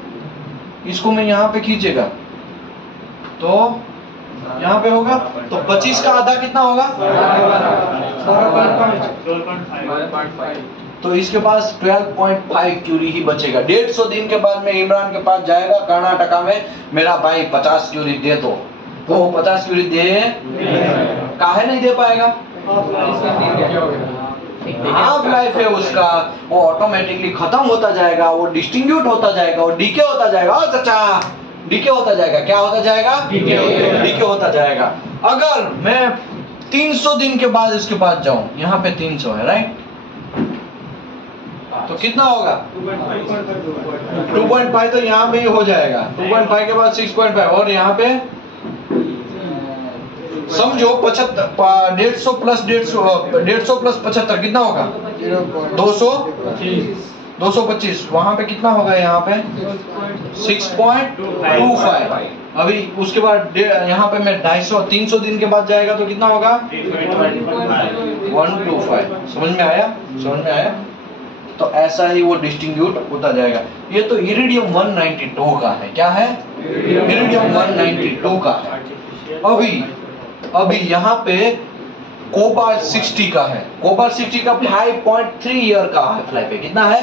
इसको मैं यहाँ पे खींचेगा तो यहाँ पे होगा, तो 25 का आधा कितना होगा? 12.5। तो इसके पास 12.5 क्यूरी ही बचेगा। 150 दिन के बाद में इमरान के पास जाएगा कर्नाटका में, मेरा भाई 50 क्यूरी दे दो, तो 50 क्यूरी दे काहे नहीं दे पाएगा? हाफ लाइफ है उसका, वो ऑटोमेटिकली खत्म होता जाएगा, वो डिस्टिंग्यूट होता जाएगा, वो डीके होता जाएगा। और चाचा डीके होता जाएगा, क्या होता जाएगा? डीके होता जाएगा। अगर मैं 300 दिन के बाद उसके पास जाऊं, यहाँ पे 300 है राइट, तो कितना होगा? 2.5। तो यहाँ पे हो जाएगा 2.5 के बाद 6.5, और यहाँ पे समझो 75, 150 प्लस 75 कितना होगा? 225। वहां पे कितना होगा? यहाँ पे 6.25। अभी उसके बाद यहाँ पे मैं 250, 300 दिन के बाद जाएगा तो कितना होगा? 125। समझ में आया? समझ में आया? तो ऐसा ही वो डिस्टिंग्यूट होता जाएगा। ये तो इरिडियम 192 का है। क्या है? इरिडियम 192 का है। अभी यहाँ पे कोबाल्ट 60 का है। कोबाल्ट 60 का 5.3 ईयर का हाइफ लाइफ है। कितना है?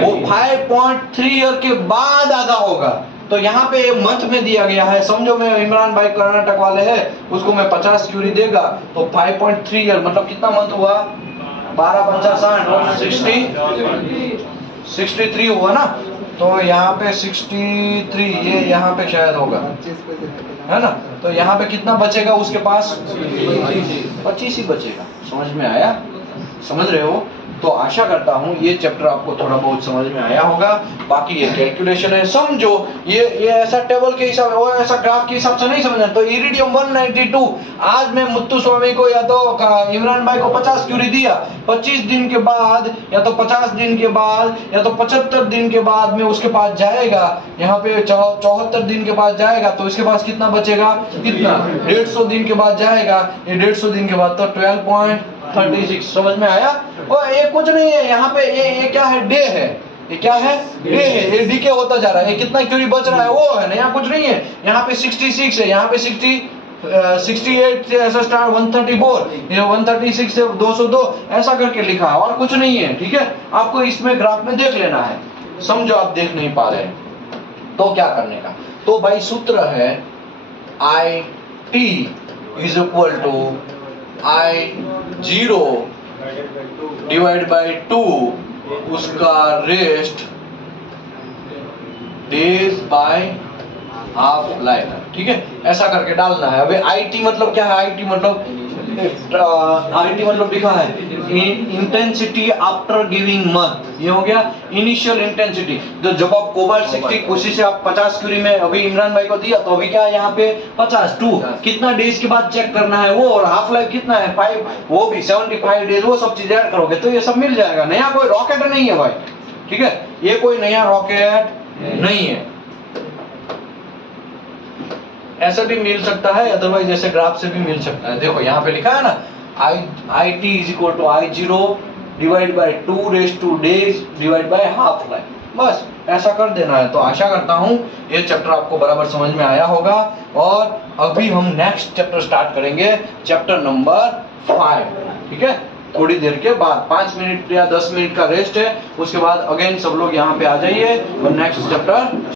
वो 5.3 ईयर के बाद आधा होगा। तो यहाँ पे मंथ में दिया गया है। समझो मैं इमरान भाई कर्नाटक वाले हैं, उसको मैं 50 क्यूरी देगा, तो 5.3 ईयर मतलब कितना मंथ हुआ? 12×5 63 हुआ ना। तो यहाँ पे 63, ये यहाँ पे शायद होगा, है ना। तो यहाँ पे कितना बचेगा उसके पास? 25 ही बचेगा। समझ में आया? समझ रहे हो? तो आशा करता हूँ ये चैप्टर आपको थोड़ा बहुत समझ में आया होगा। बाकी ये कैलकुलेशन है, समझो ये ऐसा टेबल के हिसाब और ऐसा ग्राफ के हिसाब से नहीं समझना। तो इरिडियम 192 आज मैं मुत्तु स्वामी को या तो इमरान भाई को 50 क्यूरी दिया, 25 दिन के बाद या तो 50 दिन के बाद या तो 75 दिन के बाद में उसके पास जाएगा, यहाँ पे 74 दिन के बाद जाएगा, तो इसके पास कितना बचेगा? कितना? 150 दिन के बाद जाएगा, ये 150 दिन के बाद तो 12.36। समझ में आया? और ये कुछ नहीं है, यहाँ पे ये क्या है? डे है। ये क्या है? डे है। ये डीके होता जा रहा है। ये कितना क्यूरी बच रहा है वो है ना, यहाँ कुछ नहीं है। यहाँ पे 66 है, यहाँ पे 68 से ऐसा स्टार्ट 134, ये 136 से 202 ऐसा करके लिखा है, और कुछ नहीं है। ठीक है, आपको इसमें ग्राफ में देख लेना है। समझो आप देख नहीं पा रहे तो क्या करने का? तो भाई सूत्र है IT is equal to I0 divide by 2 उसका raised days by half life. ठीक है, ऐसा करके डालना है। अबे IT मतलब क्या है? IT मतलब लिखा है इंटेंसिटी आफ्टर गिविंग मंथ। ये हो गया इनिशियल इंटेंसिटी। तो जब आप कोबाल्ट 60 उसी से आप 50 क्यूरी में अभी इमरान भाई को दिया, तो अभी क्या है यहाँ पे 52 कितना डेज के बाद चेक करना है वो, और हाफ लाइफ कितना है 5, वो भी 75 डेज, वो सब चीज ऐड करोगे तो ये सब मिल जाएगा। नया कोई रॉकेट नहीं है भाई। ठीक है, ये कोई नया रॉकेट नहीं है। ऐसा भी मिल सकता है, अदरवाइज ऐसे ग्राफ से भी मिल सकता है। देखो यहाँ पे लिखा है ना IT is equal to I0 divide by 2 raise to days divide by half life. बस ऐसा कर देना है। तो आशा करता हूँ ये चैप्टर आपको बराबर समझ में आया होगा। और अभी हम नेक्स्ट चैप्टर स्टार्ट करेंगे, चैप्टर नंबर 5। ठीक है, थोड़ी देर के बाद 5 मिनट या 10 मिनट का रेस्ट है, उसके बाद अगेन सब लोग यहाँ पे आ जाइए और नेक्स्ट चैप्टर